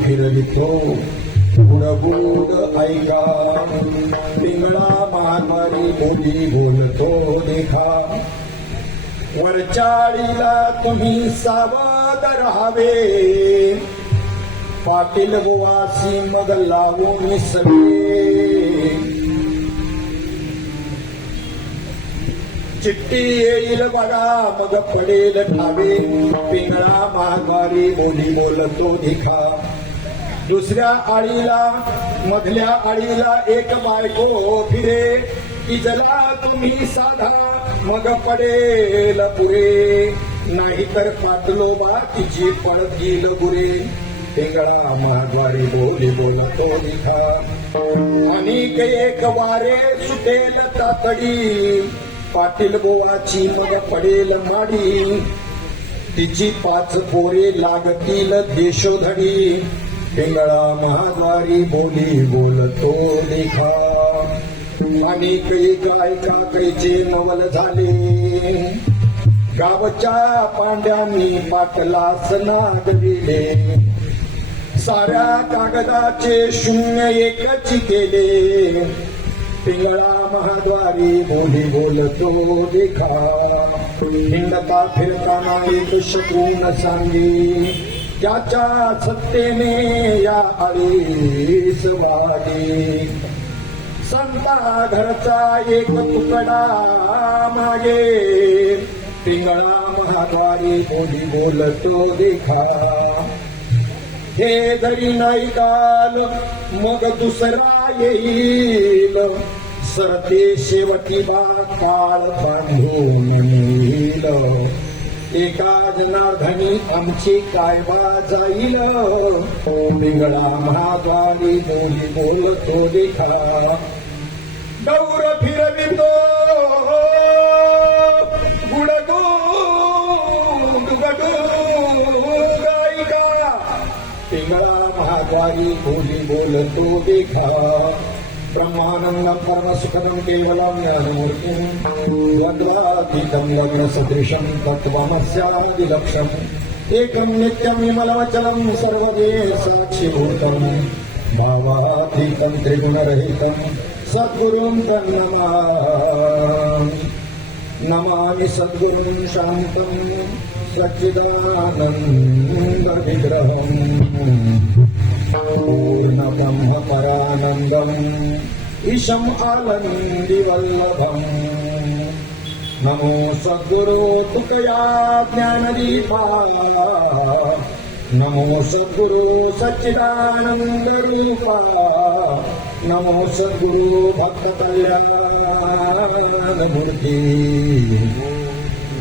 फिरलितो गुणगुण ऐका पिंगळा मानवारी बोली बोलतो देखा वरचाळीला तुम्ही सावध राहावे पाटील गुवासी मग लावून सवे चिट्टी येईल बघा मग पडेल ठावे पिंगळा माघारी बोली बोलतो देखा दुसऱ्या आळीला मधल्या आळीला एक बायको फिरे इजला तुम्ही साधा मग पडेल पुरे नाहीतर पाटलोबा तिची पळत गेल गुरे पिंगळा माघारी बोली बोलतो देखा अनेक एक वारे सुटेल तातडी पाटील गोवाची मग पडेल माडी तिची 5 पोरे लागतील देशोधडी पिंगळा महाद्वारी बोली बोलतो लेखा अनेक ऐका कैचे नवल झाले गावच्या पांड्यांनी पाटलास नागविले साऱ्या कागदाचे शून्य एकच केले पिंगळा महाद्वारी बोली बोलतो देखा हिंडता फिरताना एक शकून सांगे त्याच्या सत्तेने या आळीस वागे संता घरचा एक तुकडा मागे पिंगळा महाद्वारी बोली बोलतो देखा हे जरी नाही काल मग दुसरा येईल सरते शेवटी काळ बांधून येईल एका जनार्दनी आमची काय जाईल पिंगळा महाद्वारी बोली बोलतो देखा गौर फिरवितो गुडगो गायिका पिंगळा महाद्वारी बोली बोलतो देखा ब्रह्मानंदं परमसुखदं केवलं ज्ञानमूर्तिं द्वन्द्वातीतं लग्नसदृशं तत्त्वमस्यादिलक्ष्यम् एकं नित्यं विमलमचलं सर्वदेव साक्षिभूतं भावातीतं त्रिगुणरहितं सद्गुरुं नमामि सद्गुरुं शान्तं सच्चिदानन्दविग्रहम् पूर्णब्रह्मपरानन्दम् ईशम् आनन्दिवल्लभम् नमो सद्गुरो तुकया ज्ञानदीपा नमो सद्गुरो सच्चिदानन्दरूपा नमो सद्गुरो भक्तकल्याणमूर्ती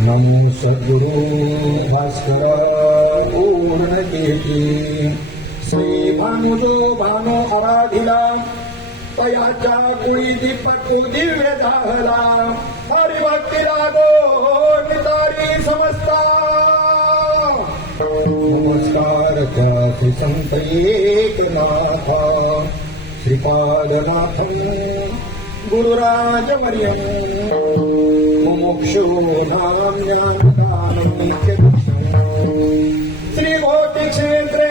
नमो सद्गुरो भास्कर पूर्णकीर्ती श्री भानुजो भानो आराधिला पयाच्या कुळी दीपको दिव्य दाहला हरिभक्ती लागो नितारी समजता नमस्कार श्री संत एकनाथा श्रीपादनाथं गुरुराजवर्यं मुमुक्षो नाम्यादानं श्रीभूति क्षेत्रे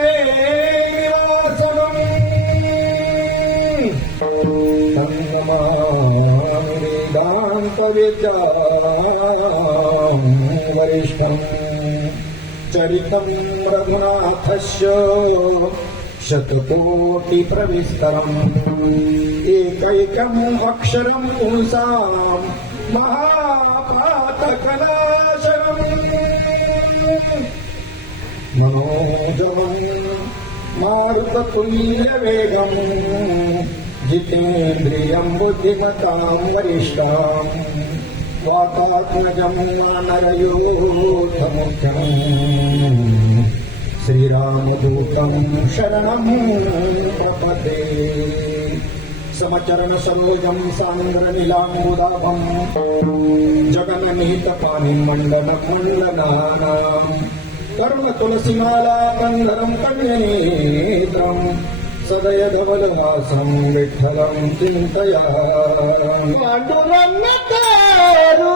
वरिष्ठं चरितं रघुनाथस्य शतकोटिप्रविस्तरम् एकैकम् अक्षरं पुंसां महापातकनाशनम् मनोजवं मारुततुल्यवेगम् जितेन्द्रियं बुद्धिमतां वरिष्ठाम् वातात्मजं वानरयोधमुख्यम् श्रीरामदूतं शरणं प्रपदे समचरण सरोजं सान्द्रनीलाम्बुदाभं जगन्निहितपाणिं मण्डलकुण्डलानां कर्म तुलसीमाला कन्धरं कन्यनेत्रम् सदय धवलवासं विठ्ठलं चिन्तयामि पाण्डुरङ्गकारो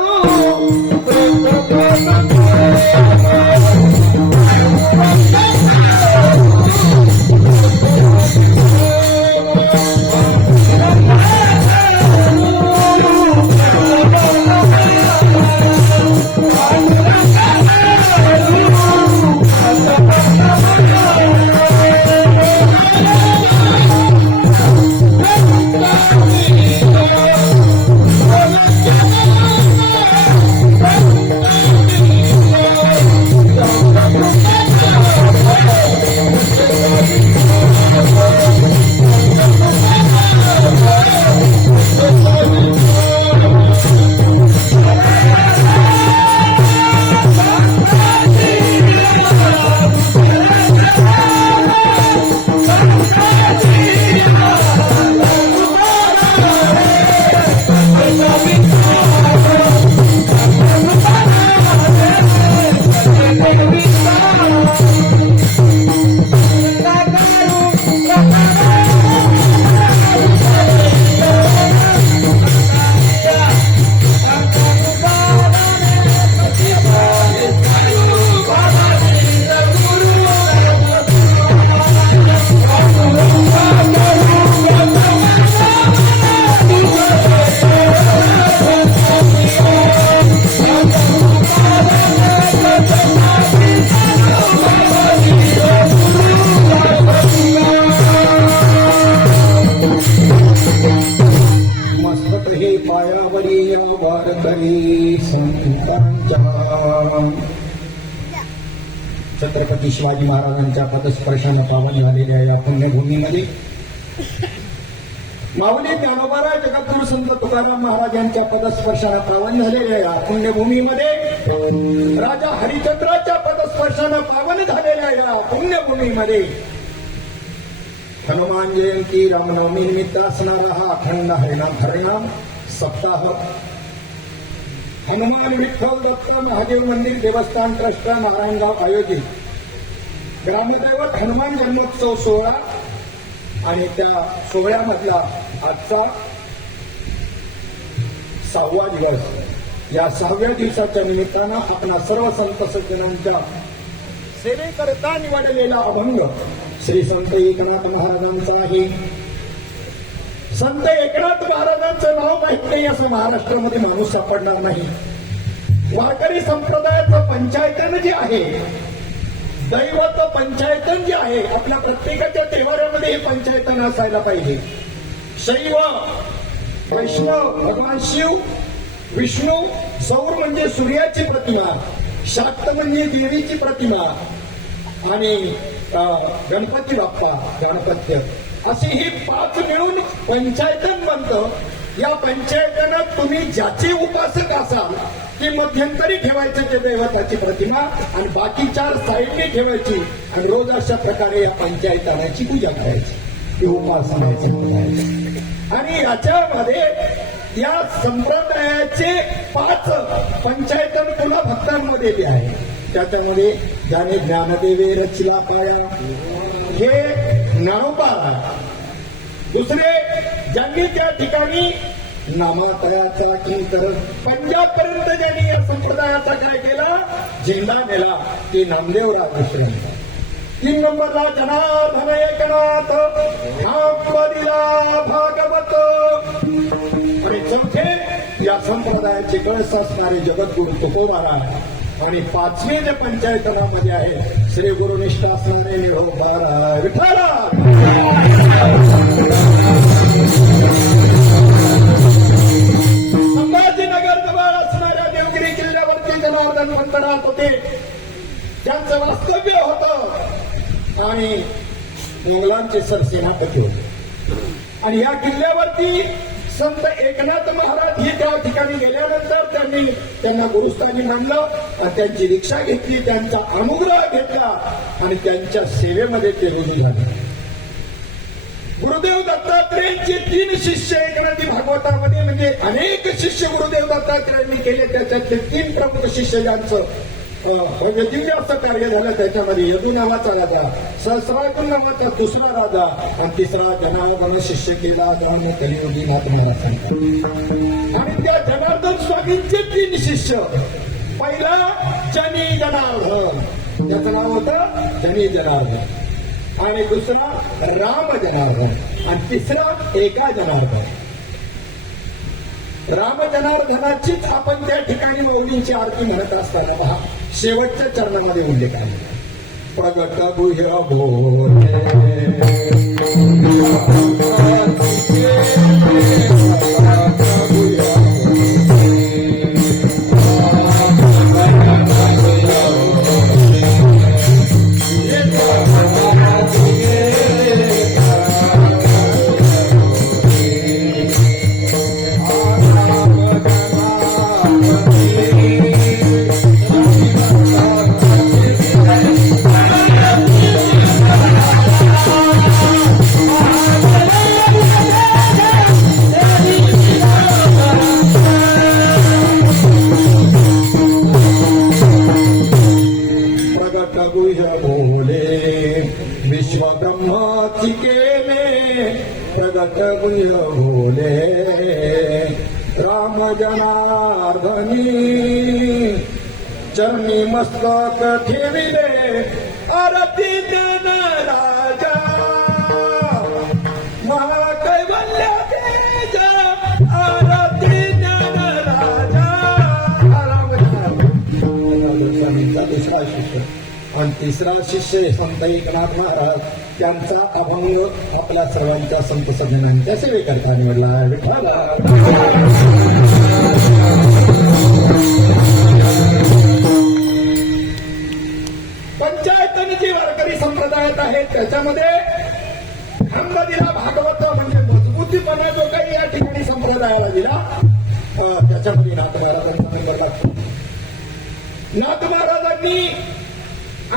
छत्रपती शिवाजी महाराजांच्या पदस्पर्शाने पावन झालेल्या या पुण्यभूमीमध्ये माऊली ज्ञानोबाराय जगद्गुरु संत तुकाराम महाराज यांच्या पदस्पर्शाने पावन झालेल्या या पुण्यभूमीमध्ये राजा हरिश्चंद्राच्या पदस्पर्शाने पावन झालेल्या या पुण्यभूमीमध्ये हनुमान जयंती रामनवमी निमित्त असणारा हा अखंड हरिनाम सप्ताह हनुमान विठ्ठल दत्त महादेव मंदिर देवस्थान ट्रस्ट नारायणगाव आयोजित ग्रामदैवत हनुमान जन्मोत्सव सोहळा आणि त्या सोहळ्यामधला आजचा 6वा दिवस या 6व्या दिवसाच्या निमित्तानं आपणा सर्व संत सज्जनांच्या सेवेकरता निवडलेला अभंग श्री संत एकनाथ महाराजांचा आहे. संत एकनाथ महाराजांचं नाव माहित नाही असं महाराष्ट्रामध्ये माणूस सापडणार नाही. वारकरी संप्रदायाचं पंचायतन जे आहे, दैवत पंचायतन जे आहे, आपल्या प्रत्येकाच्या देवाऱ्यामध्ये हे पंचायतन असायला पाहिजे. शैव वैष्णव भगवान शिव, विष्णू, सौर म्हणजे सूर्याची प्रतिमा, शाक्त म्हणजे देवीची प्रतिमा आणि गणपती बाप्पा गणपत्य अशी ही 5 मिळून पंचायतन बनतं. या पंचायतनात तुम्ही ज्याचे उपासक असाल ती मध्यंतरी ठेवायचं ते दैवताची प्रतिमा आणि बाकी 4 साईडने ठेवायची आणि रोज अशा प्रकारे या पंचायतनाची पूजा करायची, ती उपासना. आणि याच्यामध्ये या संप्रदायाचे 5 पंचायतन पुन्हा भक्तांमध्ये ते आहे. त्याच्यामध्ये ज्याने ज्ञानदेवे रचला पाया हे ज्ञानोबा. दुसरे ज्यांनी त्या ठिकाणी नामातयाचा किंकर पंजाबपर्यंत ज्यांनी या संप्रदायाचा काय केला, झेंडा नेला, ते नामदेवराव. दुसरे 3 नंबरला जनार्दन एकनाथ दिला भागवत. आणि चौथे या संप्रदायाचे कळस असणारे जगद्गुरु तुकोबाराय. आणि 5वे जे पंचायतनामध्ये आहे श्री गुरुनिष्ठ असणारे निळोबाराय विठ्ठला. संभाजीनगर जवळ असणाऱ्या देवगिरी किल्ल्यावरती जनार्दन पंत राहत होते. त्यांचं वास्तव्य होतं आणि मोगलांचे सरसेनापती होते. आणि या किल्ल्यावरती संत एकनाथ महाराज हे त्या ठिकाणी गेल्यानंतर त्यांना गुरुस्थानी मानलं आणि त्यांची दीक्षा घेतली, त्यांचा अनुग्रह घेतला आणि त्यांच्या सेवेमध्ये ते रुजू झाले. गुरुदेव दत्तात्रेयांचे 3 शिष्य एकनाथी भागवतामध्ये म्हणजे अनेक शिष्य गुरुदेव दत्तात्रेयांनी केले. त्याच्यातले 3 प्रमुख शिष्य ज्यांचं दिव्य असं कार्य झालं त्याच्यामध्ये यदू नावाचा राजा, सहस्रार्जुन नावाचा दुसरा राजा आणि तिसरा जनार्दन शिष्य केला जाऊन कलियुगीनाथ महाराज सांगतात. आणि त्या जनार्दन स्वामींचे 3 शिष्य, पहिला जनी जनार्दन, त्याचं नाव होतं जनी जनार्दन, आणि दुसरा राम जनार्दन आणि तिसरा एका जनार्दन. राम जनार्दनाचीच आपण त्या ठिकाणी मौलींची आरती म्हणत असताना पहा शेवटच्या चरणामध्ये उल्लेख आहे. प्रगट गुह्य भोले प्रगट गुह्य भोले राम जनार्दनी चरणी मस्तक ठेविले आरती जन राजा महाकैवल्य तेज आरती जन राजा. स्वामींचा दुसरा शिष्य आणि तिसरा शिष्य संत एकनाथ महाराज, त्यांचा अभंग आपल्या सर्वांच्या संत सज्जनांच्या सेवेकरता निवडला. विठ्ठला. पंचायतन अन्य जे वारकरी संप्रदायात आहेत त्याच्यामध्ये खंड दिला भागवत म्हणजे मजबूतीपणे जो काही या ठिकाणी संप्रदायाला दिला त्याच्यामध्ये नाथ महाराजांचा नंबर लागतो. नाथ महाराजांनी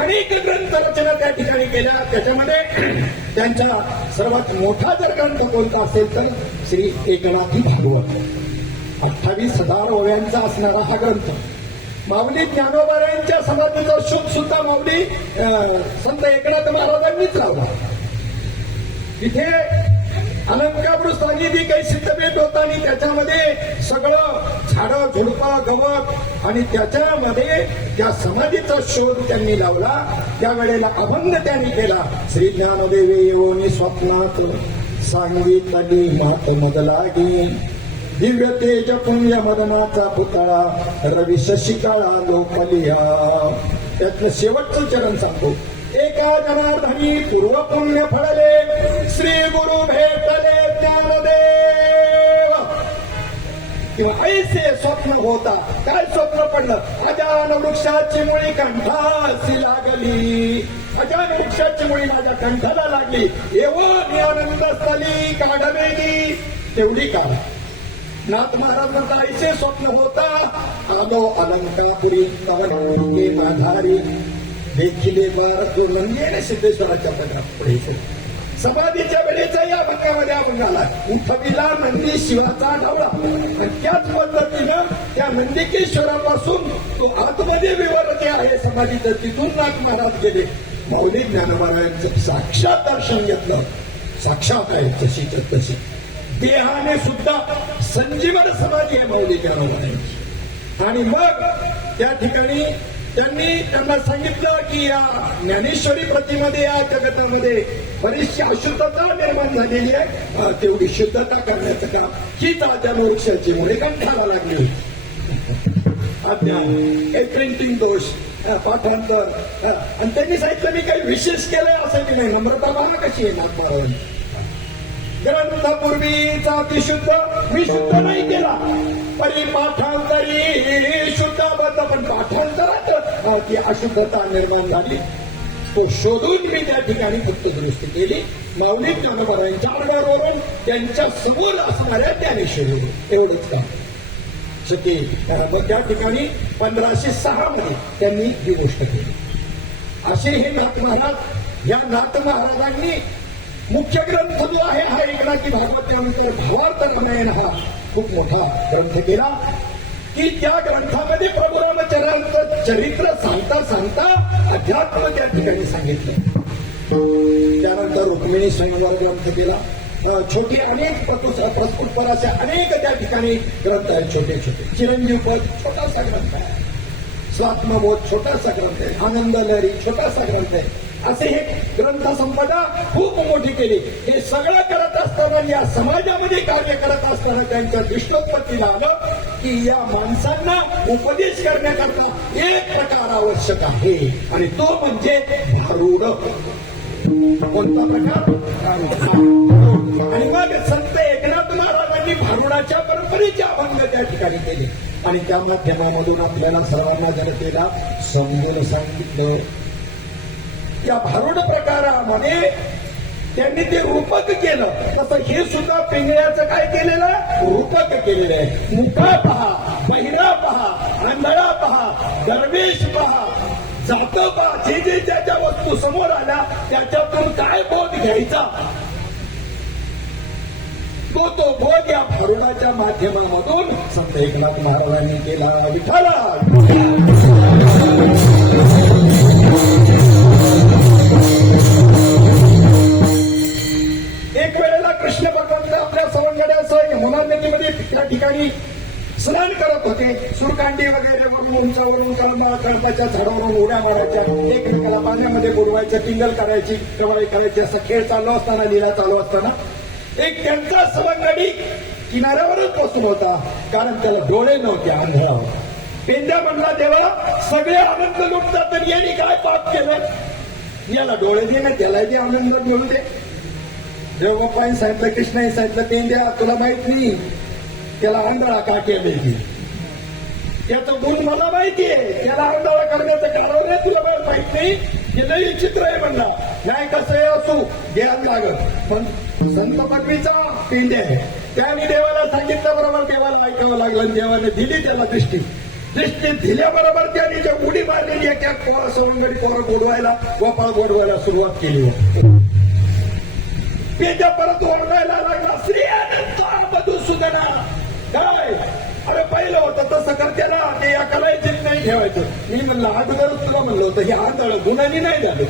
अनेक ग्रंथ रचना त्या ठिकाणी केल्या. त्याच्यामध्ये त्यांचा सर्वात मोठा जर ग्रंथ कोणता असेल तर श्री एकनाथी भागवत 28,000 ओव्यांचा असणारा हा ग्रंथ. माऊली ज्ञानोबारायांच्या समाधीचा शोध सुद्धा माऊली संत एकनाथ महाराजांनीच लावला. तिथे अलंकापुर सानिधी काही सिद्धभेट होता आणि त्याच्यामध्ये सगळं झाडं झुडपं गवत आणि त्याच्यामध्ये त्या समाधीचा शोध त्यांनी लावला. त्यावेळेला अभंग त्यांनी केला. श्री ज्ञानदेवे येऊनी स्वप्नात सांगितली मात मग लागी दिव्य तेज पुण्य मदनाचा पुतळा रवी शशिकाळा लोकलिया. त्यातलं शेवटचं चरण सांगतो. एका जनार्दनी पूर्व पुण्य फळले श्री गुरु भेटले ज्ञानदेव. किंवा ऐसे स्वप्न होता. काय स्वप्न पडलं? अजान वृक्षाची मुळी कंठासी लागली. अजान वृक्षाची मुळी माझ्या कंठाला लागली. एवढी आनंद स्थली काढलेली तेवढी काळ. नाथ महाराजांचा ऐसे स्वप्न होता. आलो अलंकापुरी तवनके आधारी देखिले बार नंदीने सिद्धेश्वराच्या पदरात पुढे समाधीच्या वेळेचा या भक्तामध्ये आपण झाला. उठविला नंदी शिवाचा ढवळा. आणि त्याच पद्धतीनं त्या नंदिकेश्वरापासून तो आतमध्ये विवर जे आहे समाधीचं तिथून नाथ महाराज गेले. माऊली ज्ञानोबारायांचं साक्षात दर्शन घेतलं. साक्षात आहे जशीच तशी. देहाने सुद्धा संजीवन समाधी आहे माऊली ज्ञानोबारायांची. आणि मग त्या ठिकाणी त्यांना सांगितलं की या ज्ञानेश्वरी प्रतिमध्ये या जगतामध्ये बरीचशी अशुद्धता निर्माण झालेली आहे. तेवढी शुद्धता करण्याचं काम हीच आजान वृक्षाची मुळे कंठाला लागली होती. अज्ञान प्रिंटिंग दोष पाठांतर आणि त्यांनी सांगितलं मी काही विशेष केलंय असं की नाही. नम्रता बघा कशी आहे नाथ महाराजांची. ग्रंथपूर्वीचा अतिशुद्ध मी शुद्ध नाही केला. परी पाठांतरी शुद्ध बद्ध पण पाठांतरात ती अशुद्धता निर्माण झाली. तो शोधून मी त्या ठिकाणी फक्त दुरुस्ती केली. माऊली ज्ञानोबारायांच्या आडवारवरून त्यांच्या समोर असणाऱ्या ज्ञानेश्वरी एवढंच काम शक्य. मग त्या ठिकाणी 1506 मध्ये त्यांनी ही गोष्ट केली. असे हे नाथ महाराज. या नाथ महाराजांनी मुख्य ग्रंथ जो आहे हा एकनाथी भागवत त्यानंतर भावार्थ रामायण हा खूप मोठा ग्रंथ केला की त्या ग्रंथामध्ये प्रभू रामचंद्रांचं चरित्र सांगता सांगता अध्यात्म त्या ठिकाणी सांगितलं. त्यानंतर रुक्मिणी स्वयंवर ग्रंथ केला. छोटी अनेक प्रस्फुटपर असे अनेक त्या ठिकाणी ग्रंथ आहेत. छोटे छोटे चिरंजीव पद छोटासा ग्रंथ आहे. स्वात्मबोध छोटासा ग्रंथ आहे. आनंद लहरी छोटासा ग्रंथ आहे. असे हे ग्रंथ संपदा खूप मोठी केली. हे सगळं करत असताना या समाजामध्ये कार्य करत असताना त्यांच्या दृष्टोत्पत्तीला आलं की या माणसांना उपदेश करण्याकरता एक प्रकार आवश्यक आहे आणि तो म्हणजे भारूड. कोणता प्रकार? आणि मग संत एकनाथ महाराजांनी भारुडाच्या परंपरेचे अभंग त्या ठिकाणी केले आणि त्या माध्यमामधून आपल्याला सर्वांना जनतेला समजून सांगितलं. या भारुड प्रकारामध्ये त्यांनी ते रूपक केलं. तसं हे सुद्धा पिंगळ्याचं काय केलेलं? रूपक केलेलं आहे. मुका पहा, बहिरा पहा, आंधळा पहा, दरवेश पहा, जात पहा. जे जे ज्याच्या वस्तू समोर आल्या त्याच्यातून काय बोध घ्यायचा तो बोध या भारुडाच्या माध्यमामधून संत एकनाथ महाराजांनी केला. विठाला एक वेळेला कृष्ण भगवंत आपल्या सवंगड्यासह यमुना नदीमध्ये त्या ठिकाणी स्नान करत होते. सुरकांडी वगैरे उंचावरून कळपाच्या झाडावरून उड्या मारायच्या, एकमेकाला पाण्यामध्ये बुडवायचं, टिंगल करायची, कवाळी करायची, असा खेळ चालू असताना, लीला चालू असताना एक त्यांचा सवंगडी किनाऱ्यावरच बसून होता. कारण त्याला डोळे नव्हते, आंधळा होता. पेंद्या म्हणला देवा सगळे आनंद लुटतात तर यांनी काय पाप केलं? याला डोळे दे ना, त्याला जे आनंद मिळू दे. देवबापाने सांगितलं, कृष्णाने सांगितलं, पेंद्या तुला माहित नाही त्याला आंधळा का केले. त्याचं गुण मला माहितीये, त्याला आंधळा करण्याचं कारण तुला माहित नाही. हे लई चित्र आहे म्हणला. नाही कसं असू द्यायला लागत, पण संत पदवीचा पिंड आहे. त्याने देवाला सांगितलं बरोबर, देवाला ऐकावं लागलं आणि देवाने दिली त्याला दृष्टी दिल्याबरोबर त्याने जे उडी मारलेली एक एक पोरं सवंगडी पोरं गोडवायला गोपाळ गोडवायला सुरुवात केली. पेजा परत ओरडायला लागला, श्री अनंत मधुसूदना. काय अरे पहिलं होतं तसं कर, त्याला ते या कलायचीच नाही ठेवायचं. मी म्हणलं अगोदरच तुला म्हणलं होतं, हे आंधळ गुन्ह्यानी नाही झालं.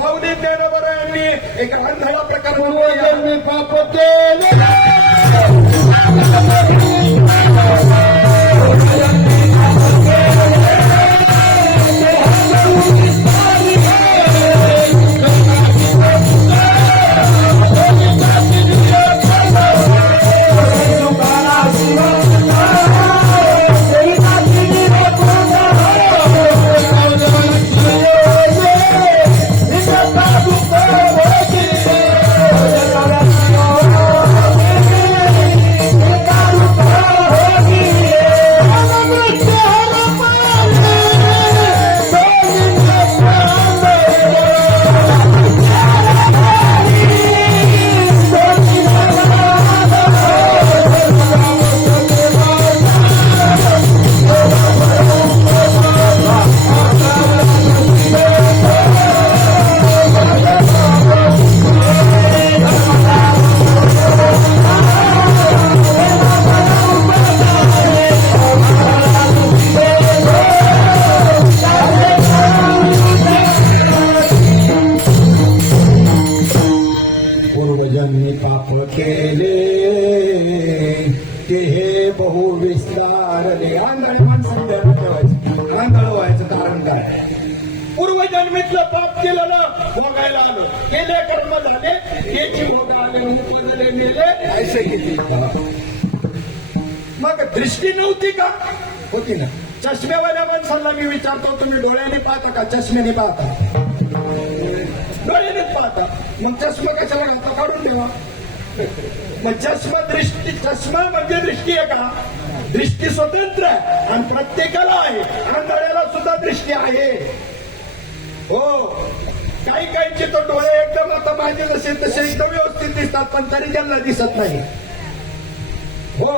माऊली ज्ञानोबरायांनी एक आंधळा प्रकार म्हणून मी पाप केले. पूर्वजन्मी पाप केले ते हे बहु विस्तारले. आंधळ माणसाने ठेवायचं, आंधळ व्हायचं कारण काय? पूर्वजन्मीतलं पाप केलं ना, भोगायला आलं. केले कर्म झाले, त्याची भोग आले, मेले ऐसे किती. मग दृष्टी नव्हती का? होती ना. चष्म्यावाल्या माणसाला मी विचारतो, तुम्ही डोळ्याने पाहता का चष्म्याने पाहता? डोळ्यानेच पाहता. मग चष्मा कशाला घालता? काढून ठेवा. मग चष्मा म्हणजे दृष्टी आहे का? दृष्टी स्वतंत्र आहे आणि प्रत्येकाला आहे. आंधळ्याला सुद्धा दृष्टी आहे. हो, काही काहींचे तो डोळे एकदम आता माझे जसे तसे एकदम व्यवस्थित दिसतात, पण तरी त्यांना दिसत नाही. हो,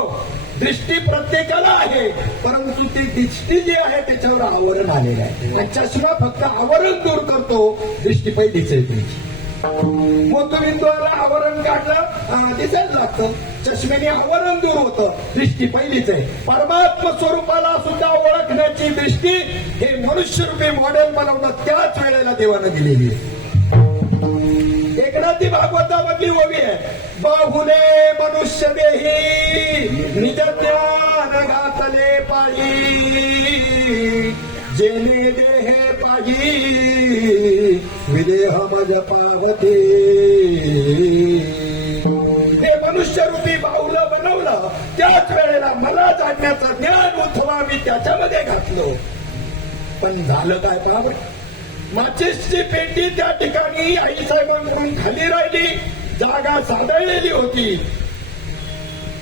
दृष्टी प्रत्येकाला आहे, परंतु ती दृष्टी जी आहे त्याच्यावर आवरण आलेलं आहे. चष्मा फक्त आवरण दूर करतो, दृष्टी पहिलीच आहे तुमची. मोतबिंदूला आवरण काढलं दिसायला लागतं, चष्म्याने आवरण दूर होतं, दृष्टी पहिलीच आहे. परमात्मा स्वरूपाला सुद्धा ओळखण्याची दृष्टी हे मनुष्यरूपी मॉडेल बनवणं त्याच वेळेला देवानं दिलेली आहे. एकनाथी भागवतामधली ओवी आहे, बाहुले मनुष्य देही निज ज्ञान घातले पायी, जेने देहे पायी विदेह मज पावते. हे मनुष्यरूपी बाहुलं बनवलं, त्याच वेळेला मला जाणण्याचं ज्ञान उठवा मी त्याच्यामध्ये घातलं. पण झालं काय पाहत? माचीसची पेटी त्या ठिकाणी आईसाहेबांकडून खाली राहिली, जागा सादळलेली होती.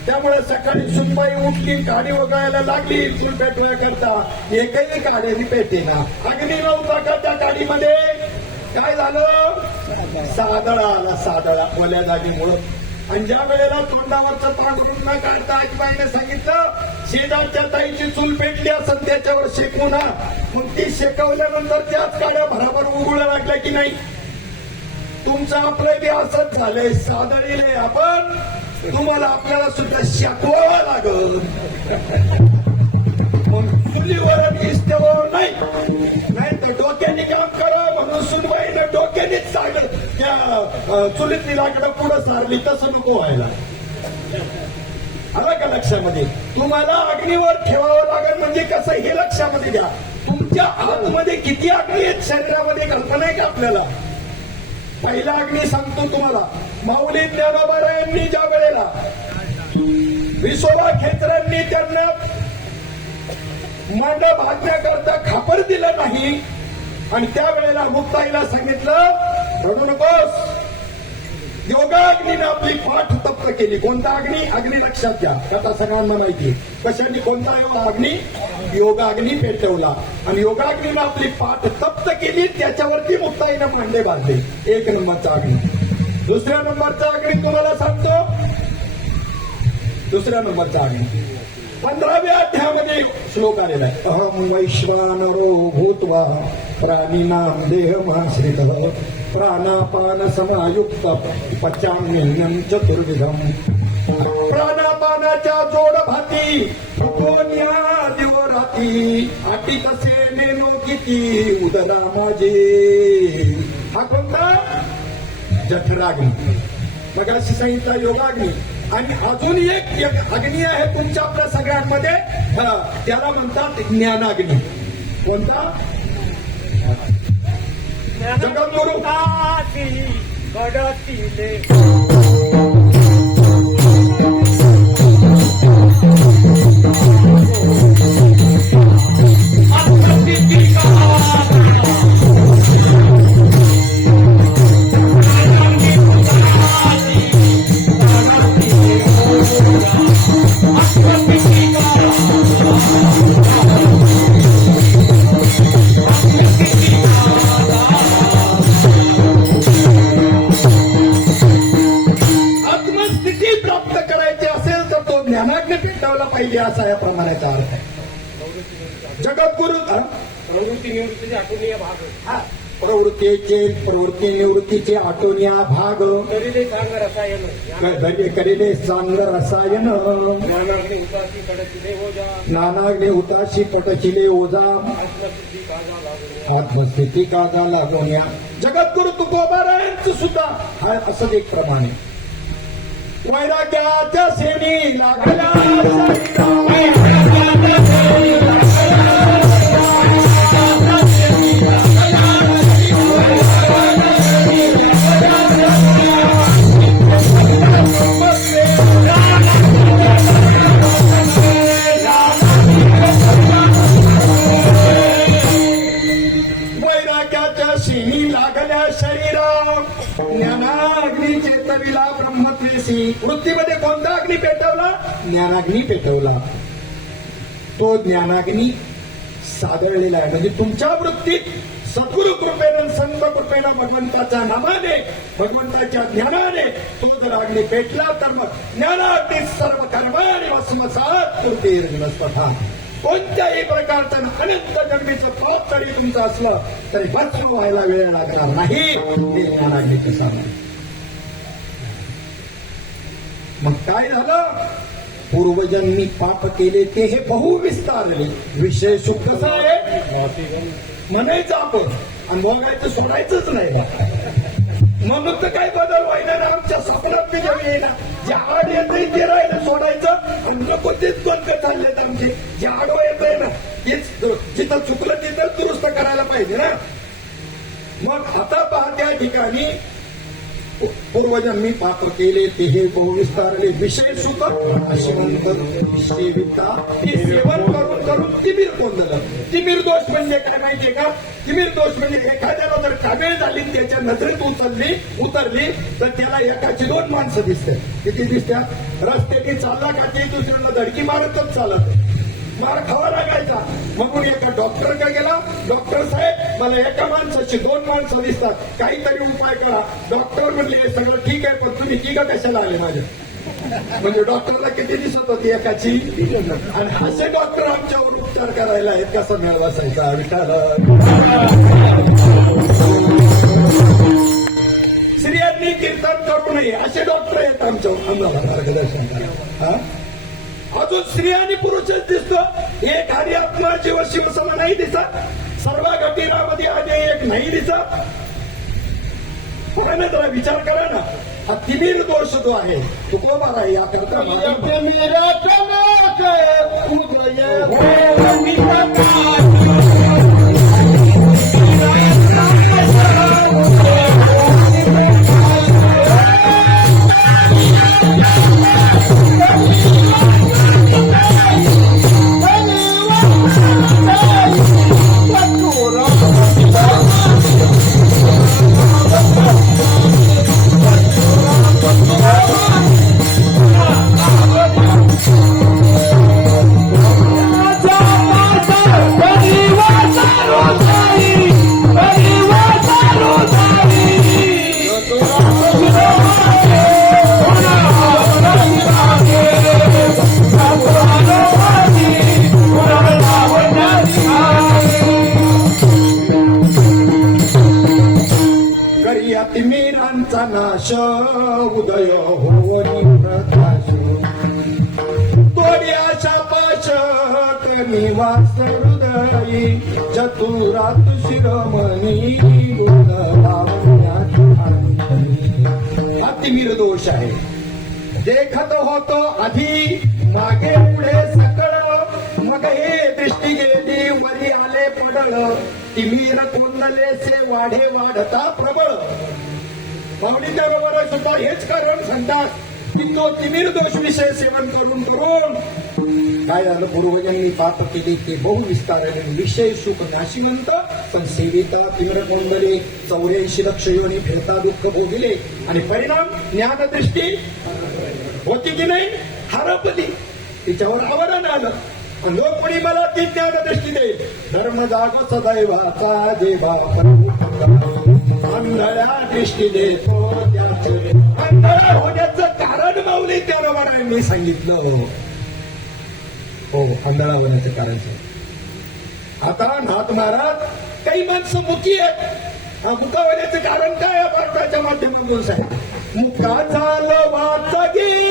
त्यामुळे सकाळी सुनबाई उठली, काडी वगळायला लागली चूल पेटण्याकरता. एकही काड्याची पेटेना. अग्नी नव्हता का त्या काडीमध्ये? काय झालं? सादळा आला, सादळा ओल्या जागेमुळं. आणि ज्या वेळेला तोंडावरचं पांघरून न काढता आजीबाईने सांगितलं, शेजारच्या ताईची चूल पेटली असं त्याच्यावर शेकू ना. मग ती शेकवल्यानंतर त्याच काड्या भराभर उघडू लागल्या की नाही? तुमचं आपलं बी असंच झालंय, सादळीले आपण. तुम्हाला आपल्याला सुद्धा शेकवावं लागल. मग चुलीवर इस्त्यावर नाही तर डोक्याने काम करा म्हणून सुनबाईनं डोक्यानेच सांगत त्या चुलीतली लाकडं पुढं सारली. तसं नको व्हायला. आलं का लक्षामध्ये? तुम्हाला अग्नीवर ठेवावं लागेल म्हणजे कसं हे लक्षामध्ये घ्या. तुमच्या आतमध्ये किती अग्नी आहेत शरीरामध्ये कल्पना आहे का आपल्याला? पहिला अग्नी सांगतो तुम्हाला. माऊली ज्ञानोबरायांनी ज्या वेळेला विसोबा खेचरांनी त्यांना मांड भागण्याकरता खापर दिलं नाही आणि त्यावेळेला मुक्ताईला सांगितलं रडू नकोस. योगाग्नीने आपली पाठ तप्त केली. कोणता अग्नी? अग्नी लक्षात घ्या, आता सगळ्यांना माहिती. कशाने? कोणता अग्नी? योगाग्नी पेटवला आणि योगाग्नीनं आपली पाठ तप्त केली, त्याच्यावरती मुक्ताईनं भांडे बांधले. एक नंबरचा अग्नी. दुसऱ्या नंबरचा अग्नी तुम्हाला सांगतो. दुसऱ्या नंबरचा अग्नी 15व्या अध्यायामध्ये श्लोक आलेला आहे. अहम वैश्वानरो भूत्वा प्राणिनां देहमाश्रितः प्राणापान समायुक्त पचाम्यन्नं चतुर्विधम्. प्राणापानाच्या जोड भाती कोण्या दिवराती आटी तसे नेनो किती उदरा माझे. हा कोणता? जठराग्नी. मगाशी सांगितला योगाग्नी. आणि अजून एक अग्नी आहे तुमच्या आपल्या सगळ्यांमध्ये, त्याला म्हणतात ज्ञानाग्नी. कोणता? जगद्गुरु पाहिजे असा या प्रमाणाचा अर्थ आहे. जगद्गुरु प्रवृत्ती निवृत्तीचे आठवणीय भाग. प्रवृत्ती निवृत्तीचे आठवणीय भाग. करिले सांग रसायन नानाग्नी उताशी पटचिले ओझा आत्मस्थिती काजा लागवण्या. जगद्गुरु तुकोबारायांचं सुद्धा हा असंच एक प्रमाण आहे. वैराग्याच्या सेनी लागल्या ज्ञानाग्नी चेतविला ब्रह्मत्वेसी. वृत्तीमध्ये कोणता अग्नी पेटवला? ज्ञानाग्नी पेटवला. तो ज्ञानाग्नी सादळलेला आहे. म्हणजे तुमच्या वृत्तीत सद्गुरु कृपेनं संत कृपेनं भगवंताच्या नामाने भगवंताच्या ज्ञानाने तो जर अग्नी पेटला तर मग ज्ञानाग्नी सर्व कर्माने भस्मसात कृतीर्नस्तथा. कोणत्याही प्रकारचं अनंत जगदीचं पाप तरी तुमचं असलं तरी भस्म व्हायला वेळ लागणार नाही. हे ज्ञानाग्नीचं साधन. मग काय झालं? पूर्वजन्मी पाप केले ते हे बहुविस्तारले. विषय सुख कसा आहे म्हणायचं आपण आणि बघायचं सोडायचंच नाही. म्हणून तर काय बदल व्हायला ना आमच्या स्वप्नात मी जेव्हा येईना जे आड येतंय ते राहिलं सोडायचं आणि नको तेच बंद चाललेत आमचे. जे आडवं येतंय ना तेच जिथं चुकलं तिथं दुरुस्त करायला पाहिजे ना. मग आता पहा त्या ठिकाणी पूर्वजन्मी पाप केले ते हे बहुविस्तारले. विषय सुख श्रीमंत सेविता हे सेवन करून करून तिमीर कोंदलं. तिमीर दोष म्हणजे काय माहितीये का? तिमीर दोष म्हणजे एखाद्याला जर कामेळ झाली त्याच्या नजरेत उतरली तर त्याला एकाची दोन माणसं दिसतात. किती दिसतात? रस्त्याने चालला का ते दुसऱ्याला धडकी मारतच चालत मार खावा लागायचा. म्हणून एका डॉक्टरकडे गेला. डॉक्टर साहेब मला एका माणसाची दोन माणसं दिसतात, काहीतरी उपाय करा. डॉक्टर म्हणले हे सगळं ठीक आहे पण तुम्ही तिघं कशाला आले माझ्या? म्हणजे डॉक्टरला किती दिसत होती एकाची. आणि असे डॉक्टर आमच्यावर उपचार करायला आहेत. कसा मेळ बसायचा विठाल. स्त्रियांनी कीर्तन करू नये असे डॉक्टर आहेत आमच्यावर आम्हाला मार्गदर्शन करा. अजून स्त्री आणि पुरुषच दिसतो. एक हरी आपला जीव शिवसमा नाही दिसत. सर्व घटीरामध्ये आधी एक नाही दिसत. कोणाने जरा विचार करा ना. हा तिमीर दोष जो आहे तो कोणाला आहे याकरता उदय होवरी प्रकाश तोडी आशा पाश कमी वास हृदयी चतुरात शिरोमणी गुण लावण्यात अतिमीर दोष आहे. देखत होतो आधी मागे पुढे सकळ मग हे दृष्टी गेली वरी आले पडळ तिमीर कोंदले से वाढे वाढता प्रबळ. माऊलीच्या बरोबर सुद्धा हेच कारण सांगतात की तो तिमीर दोष विषय सेवन करून काय झालं, पूर्वजांनी पाप केले ते बहुविस्ताराने विषय सुख नाशिवंत पण सेविता तिमिर कोंदले 84 लक्ष योनी फिरता दुःख भोगले आणि परिणाम ज्ञानदृष्टी होती की नाही हरपली, तिच्यावर आवरण आलं. आणि जो कोणी मला ती ज्ञानदृष्टी देईल धर्म जाग सदैवाचा देवा आंधळ्या दृष्टी देतो त्याचे आंधळा होण्याचं कारण माऊली त्या मी सांगितलं. हो, आंधळा होण्याचं कारण. आता नाथ महाराज काही माणसं मुकी आहेत. मुका होण्याचं कारण काय आहे भारताच्या माध्यमातून साहेब मुका झालं वाचा गेली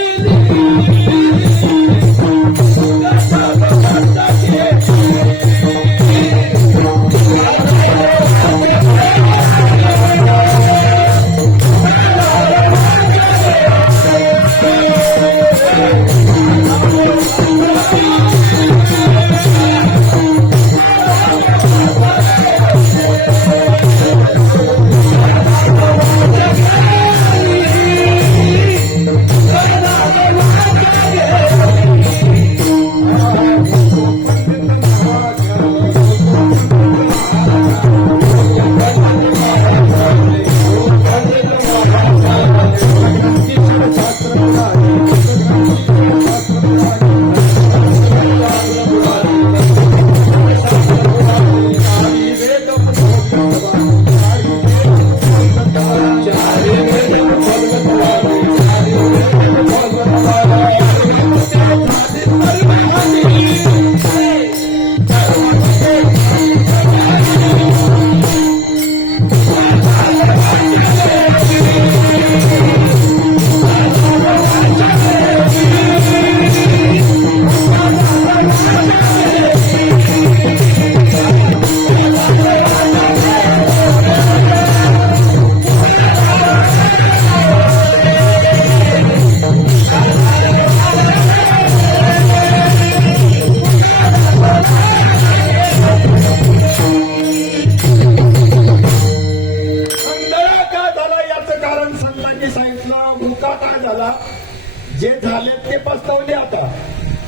जे झाले ते पस्तवले आता,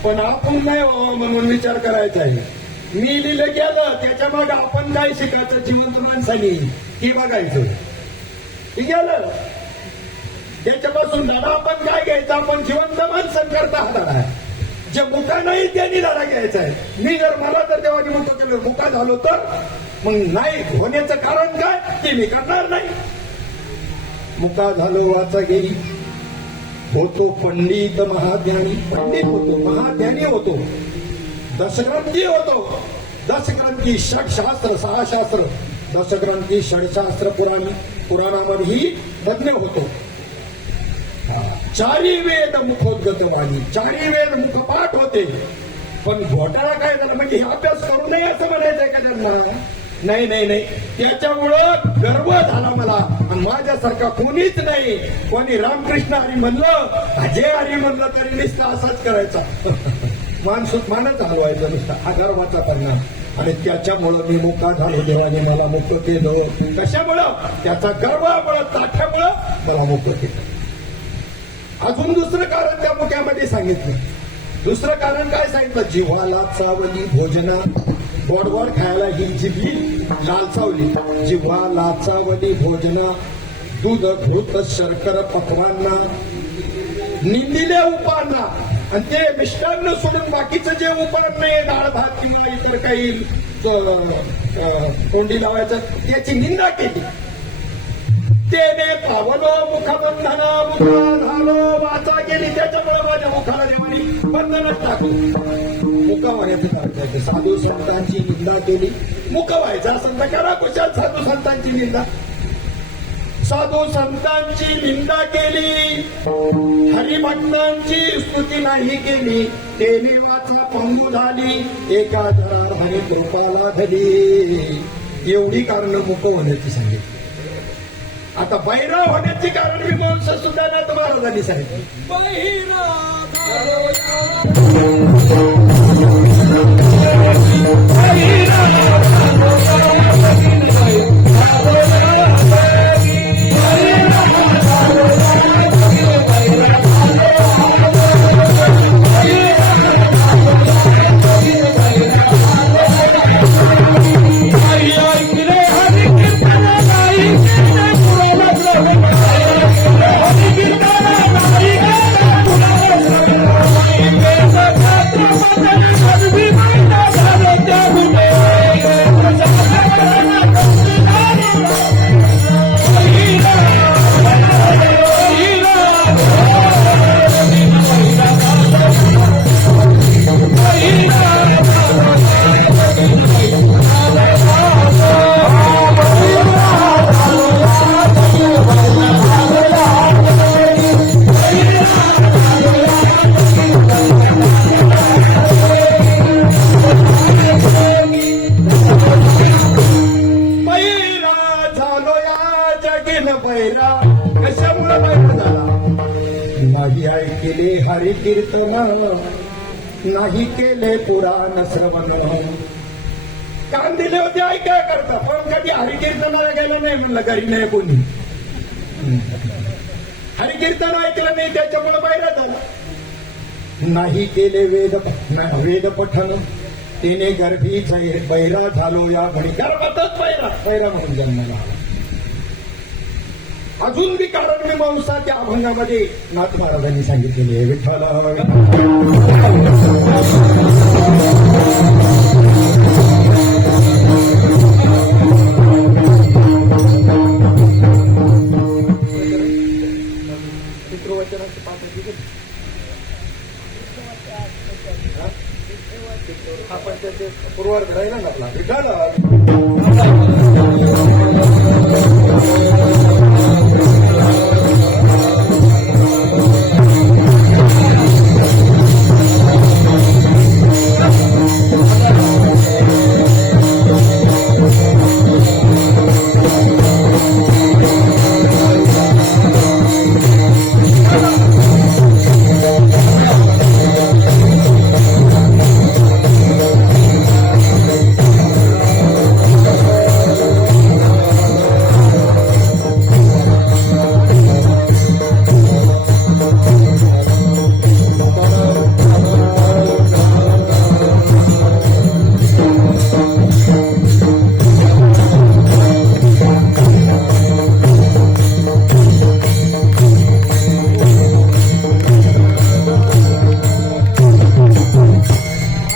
पण आपण नाही हो म्हणून विचार करायचा आहे. मी लिहिलं गेलं त्याच्या मागे आपण काय शिकायचं जिवंत माणसानी की बघायचं की गेलं त्याच्यापासून धडा आपण काय घ्यायचा. आपण जिवंत माणसं करता धडा जे मुका नाही त्यांनी धडा घ्यायचा आहे. मी जर मला तर तेव्हा निवडतो केलं मुका झालो तर मग नाही होण्याचं कारण काय ते मी करणार नाही. मुका झालो वाचा गेली होतो पंडित महाज्ञानी, पंडित होतो महाज्ञानी होतो, दशग्रंथी होतो. दशग्रंथी षटशास्त्र 6 शास्त्र दशग्रंथी षटशास्त्र पुराणामध्येही तज्ञ होतो. 4 वेद मुखोद्गत वाणी, 4 वेद मुखपाठ होते. पण घोटाळा काय झाला म्हणजे हे अभ्यास करू नये असं म्हणायचंय का त्यांना. नाही नाही नाही त्याच्यामुळं गर्व झाला मला. आणि माझ्यासारखा कोणीच नाही. कोणी रामकृष्ण हरी म्हणलं अजय हरी म्हणलं तरी नुसतं असाच करायचा मानच हलवायचं नुसता हा गर्वाचा परिणाम. आणि त्याच्यामुळं मी मुका झालो देवाने मला मुक्त केलं. कशामुळं त्याचा गर्वामुळं ताठ्यामुळं मला मुक्त केलं. अजून दुसरं कारण त्या मुक्यामध्ये सांगितलं. दुसरं कारण काय सांगितलं जिव्हाला चावली भोजना गोड गोड खायला ही जिभली लालचावली. जिव्हा लाचावली भोजना दूध घोत शर्कर पकवांना निंदिले उपांना. आणि ते मिष्टान्न सोडून बाकीचं जे उपान्न आहे डाळ भात किंवा इतर काही तोंडी लावायचं त्याची निंदा केली. तेने पावलो मुखबंधना मुखा झालो वाचा गेली. त्याच्यामुळे माझ्या मुखाला देवानी बंधनच टाकलं. मुका व्हायचं साधू संतांची निंदा केली. मुक व्हायचं असं तर करा कुशाल साधू संतांची निंदा. साधू संतांची निंदा केली, हरिभक्तांची स्तुती नाही केली, तेने वाचा पंगू झाली, एका जनार्दनी कृपाला धली. एवढी कारण मुक होण्याची सांगितली. आता बैरा होण्याची कारण मीमांसा सुद्धा नाही तर महाराजांनी सांगितली. नाही ऐकले हरी कीर्तन, नाही केले पुराण श्रवण. कान दिले होते ऐकाय करता, पण कधी हरिकीर्तनाला गेलं नाही म्हणलं घरी नाही कोणी. हरिकीर्तन ऐकलं नाही त्याच्यामुळे बाहेर झाला. नाही केले वेद पठन, तिने गर्भी बैरा झालो या म्हणे. गर्भातच बैरा म्हणून जन्माला आला. अजून बी कारण मीमांसा त्या अभंगामध्ये नाथ महाराजांनी सांगितलेली आहे. विठ्ठला पितृवचनाची पाठ आपण त्याचे पूर्वार्ध राहिला ना आपला. विठ्ठला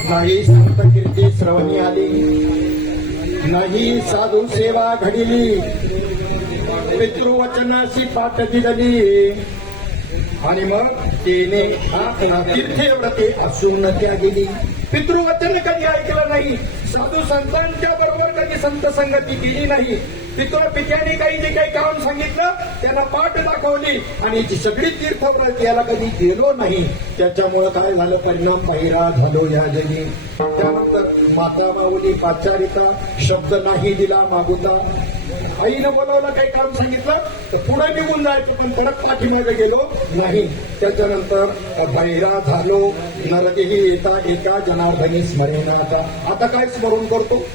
नाही संत कीर्ती श्रवणी आली, नाही साधू सेवा घडिली, पितृवचनाशी पाठ दिली. आणि मग तिने तीर्थव्रते असून त्या गेली. पितृवचन कधी ऐकलं नाही, साधू संतांच्या बरोबर कधी संत संगती केली नाही. पित्याने काही जे काही काम सांगितलं त्याला पाठ दाखवली आणि जी सगळी तीर्थव्रत याला कधी गेलो नाही. त्याच्यामुळं काय झालं, परिणाम पहिरा झालो या जगी. त्यानंतर माता माऊली पाचारिता शब्द नाही दिला मागुता. आईनं बोलावलं काही काम सांगितलं तर पुढे निघून जायचं, पण परत पाठीमागे गेलो नाही. त्याच्यानंतर बैरा झालो नरदेही येता एका जनार्दनी स्मरेनाचा. आता काय स्मरण करतो,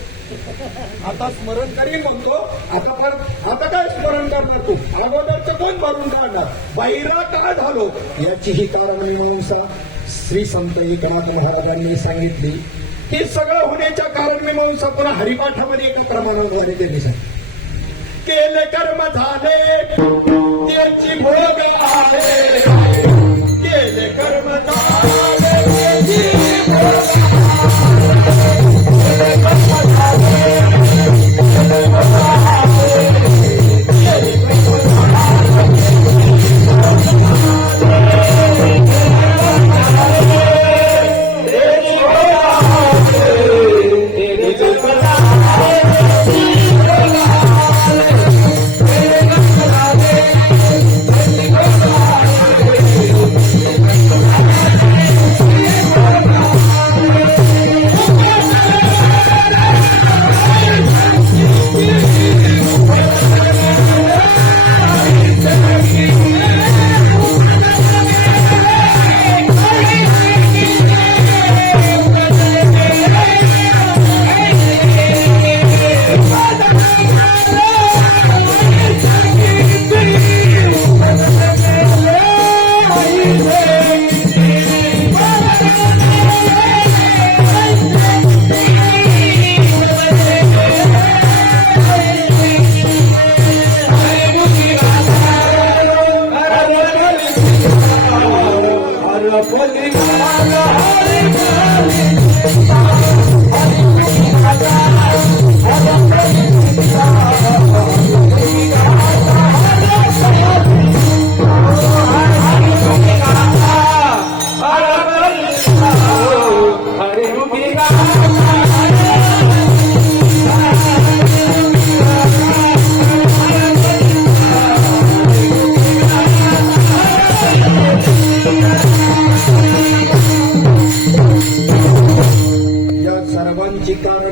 आता स्मरण करीन म्हणतो. आता काय स्मरण करणार तू, अगोदरचं कोण भरून काढणार. बैरा का झालो याची ही कारण मीमांसा श्री संत एकनाथ महाराजांनी सांगितली. हे सगळं होण्याच्या कारण मीमांसा पुन्हा हरिपाठामध्ये एका क्रमांकाद्वारे त्यांनी सांगितलं. केले कर्म झाले त्याची भोग आहे, केले कर्म झाले त्याची भोग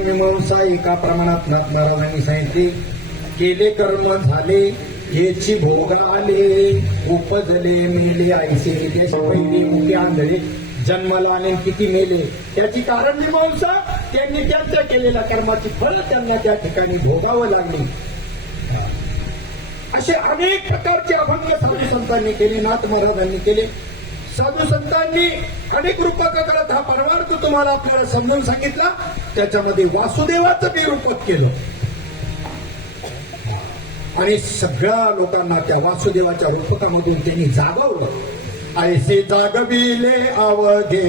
मीमांसा एका प्रमाणात महाराजांनी सांगितली. केले कर्म झाले याची भोग आले, उपजले मेले ऐसे नितेश पहिली मुके आंधळे जन्माला आले किती मेले. त्याची कारण मीमांसा. त्यांनी त्यांच्या केलेल्या कर्माची फळ त्यांना त्या ठिकाणी भोगावं लागली. असे अनेक प्रकारचे अभंग साधू संतांनी केले, नाथ महाराजांनी केले. साधू संतांनी अनेक रूपक करत हा परमार्थ तुम्हाला आपल्याला समजून सांगितला. त्याच्यामध्ये वासुदेवाचं बी रूपक केलं आणि सगळ्या लोकांना त्या वासुदेवाच्या रूपकामधून त्यांनी जागवलं. ऐसे जागविले अवघे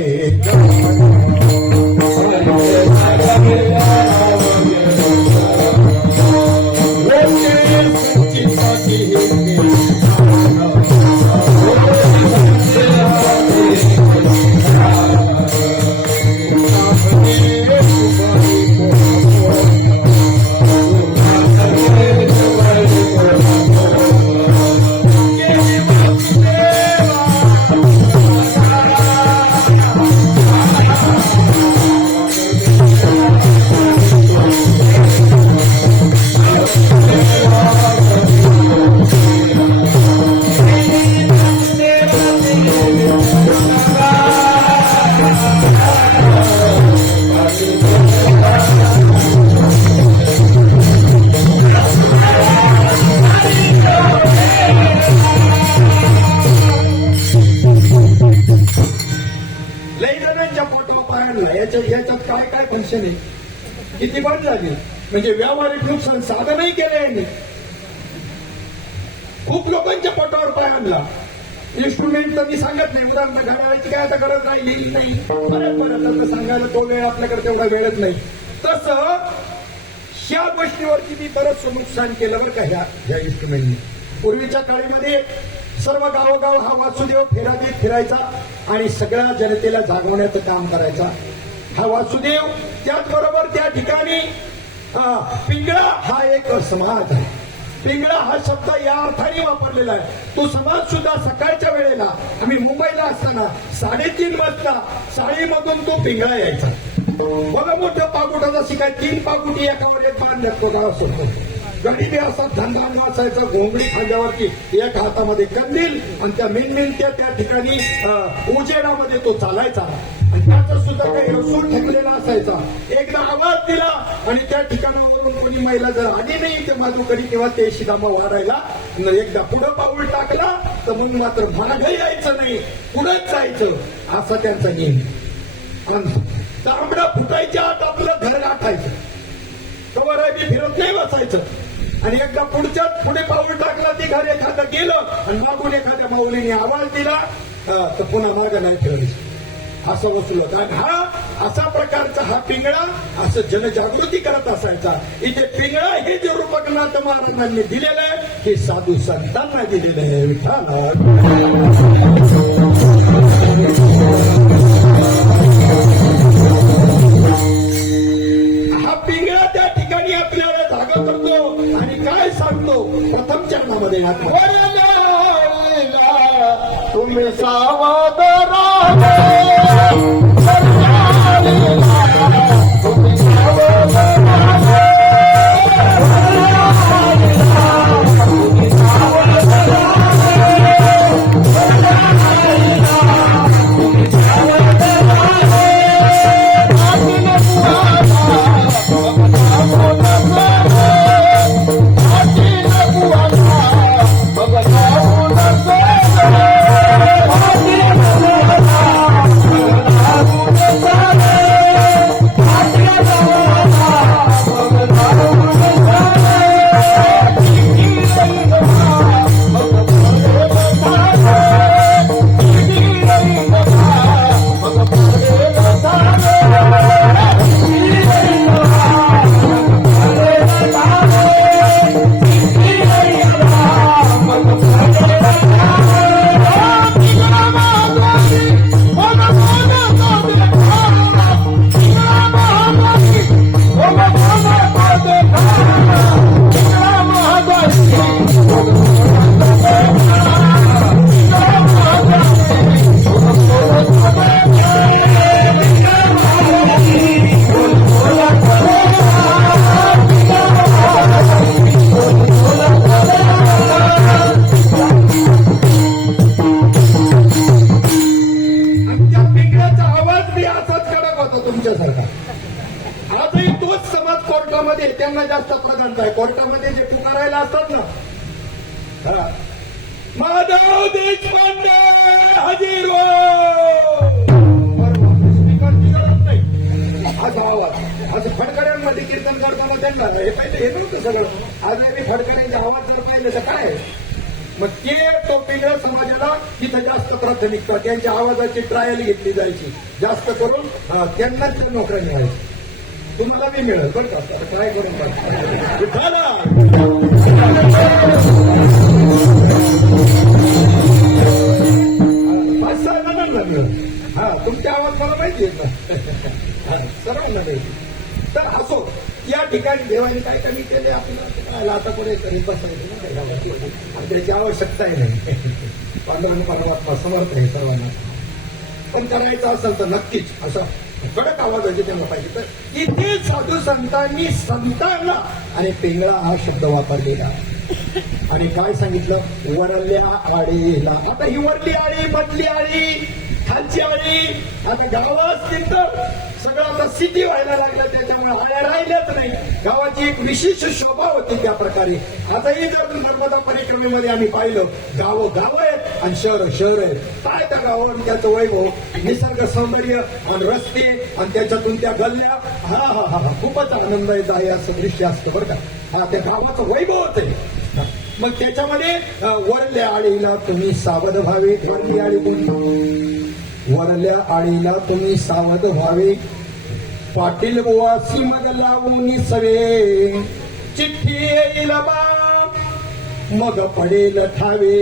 याच्यात काय काय फंक्शन आहे, किती बंद झाली. म्हणजे व्यावहारिक नुकसान साधनही केलं यांनी. खूप लोकांच्या पोटावर पाय आणला. इन्स्ट्रुमेंट तर मी सांगत नाही, उदाहरण घड्याळाची काय आता गरज राहिली नाही. परत सांगायला तो वेळ आपल्याकडे तेवढा वेळच नाही. तसं ह्या गोष्टीवरती मी बरंच नुकसान केलं बरं का ह्या इन्स्ट्रुमेंटनी. पूर्वीच्या काळामध्ये सर्व गावोगाव हा वासुदेव फेरादेत फिरायचा आणि सगळ्या जनतेला जागवण्याचं काम करायचा. हा वासुदेव त्याचबरोबर त्या ठिकाणी पिंगळा हा एक समाज आहे. पिंगळा हा शब्द या अर्थाने वापरलेला आहे. तो समाज सुद्धा सकाळच्या वेळेला आम्ही मुंबईला असताना 3:30 वाजता साडीमधून तो पिंगळा यायचा. बघा मोठ्या पाकुटाचा शिकाय 3 पाकुटी एकावर एक बांधण्यात तो गाव असतो. गरीबी असा धंदा असायचा. घोंगडी खांद्यावरची, एक हातामध्ये कंदील आणि त्या मेनमेनच्या त्या ठिकाणी उजेडामध्ये तो चालायचा. आणि त्याचा सुद्धा काही रसूल ठेवलेला असायचा. एकदा आवाज दिला आणि त्या ठिकाणावरून कोणी महिला जर आली नाही ते माधुकरी किंवा ते शिदामा वाढायला, एकदा पुढं पाऊल टाकला तर मग मात्र मागं यायचं नाही, पुढंच जायचं असा त्यांचा नियम. तांबडा फुटायच्या आत आपलं घर गाठायचं. कवर आहे फिरत नाही बसायचं. आणि एकदा पुढे पाऊल टाकला ती घर एखादं गेलं आणि मागून एखाद्या माऊलीने आवाज दिला तर पुन्हा मागं नाही फिरायचं. असं वसूल होतं. आणि हा असा प्रकारचा हा पिंगळा असं जनजागृती करत असायचा. इथे पिंगळा हे जे रूपक नाथ महाराजांनी दिलेलं आहे हे साधू संतांना दिलेलं आहे. हा पिंगळा त्या ठिकाणी आपल्याला जागा करतो आणि काय सांगतो प्रथम चरणामध्ये तुम्ही सावध कोर्टामध्ये त्यांना जास्त प्राधान्य आहे. कोर्टामध्ये जे पुकारायला असतात ना, हा, माधव देशपांडे हजीर हो, असा आवाज. असं फडकड्यांमध्ये कीर्तन करताना त्यांना हे पाहिजे, हे नव्हतं सगळं. आज आम्ही फडकड्यांचा आवाज जर पाहिलं तर काय, मग ते तो पिंगळ समाजाला तिथं जास्त प्राथमिकता, त्यांच्या आवाजाची ट्रायल घेतली जायची, जास्त करून त्यांनाच त्या नोकऱ्या मिळायची. तुम्हाला बी मिळेल बरं का, आता काय करून हा, तुमच्या आवाज मला माहिती आहे ना, सर्वांना माहिती. तर असो, या ठिकाणी देवाने काय कमी केले आपल्याला, आता पुढे कधी बसायचं ना, त्याची आवश्यकताही नाही. पांडुरंग परमात्मा समर्थ आहे सर्वांना. पण करायचं असेल तर नक्कीच असं कडक आवाजाचे त्यांना पाहिजे. तर इथे साधू संतांनी संतांना आणि पिंगळा हा शब्द वापरलेला आणि काय सांगितलं, वरल्या आळीला. आता ही वरली आळी, मधली आळी, खालची आळी, आता गावात असतील तर सगळं आता सिटी व्हायला लागलं, त्याच्यामुळे आळ्या राहिल्याच नाही. गावाची एक विशिष्ट शोभा होती त्या प्रकारे. आताही जर नर्मदा परिक्रमेमध्ये आम्ही पाहिलं, गाव आहेत आणि शहर आहेत. काय त्या गावावर त्याचं वैभव, निसर्ग सौंदर्य आणि रस्ते आणि त्याच्यातून त्या गल्ल्या, हा खूपच आनंददायक आहे असं दृश्य असतं बरं का. हा त्या गावाचं वैभव होते. मग त्याच्यामध्ये वरल्या आळीला तुम्ही सावध व्हावे. वरली आळी कोणती, वरल्या आळीला तुम्ही सावध व्हावे. पाटील बुवासी मग लावून सवे. चिठ्ठी येईल बा मग पडेल ठावे.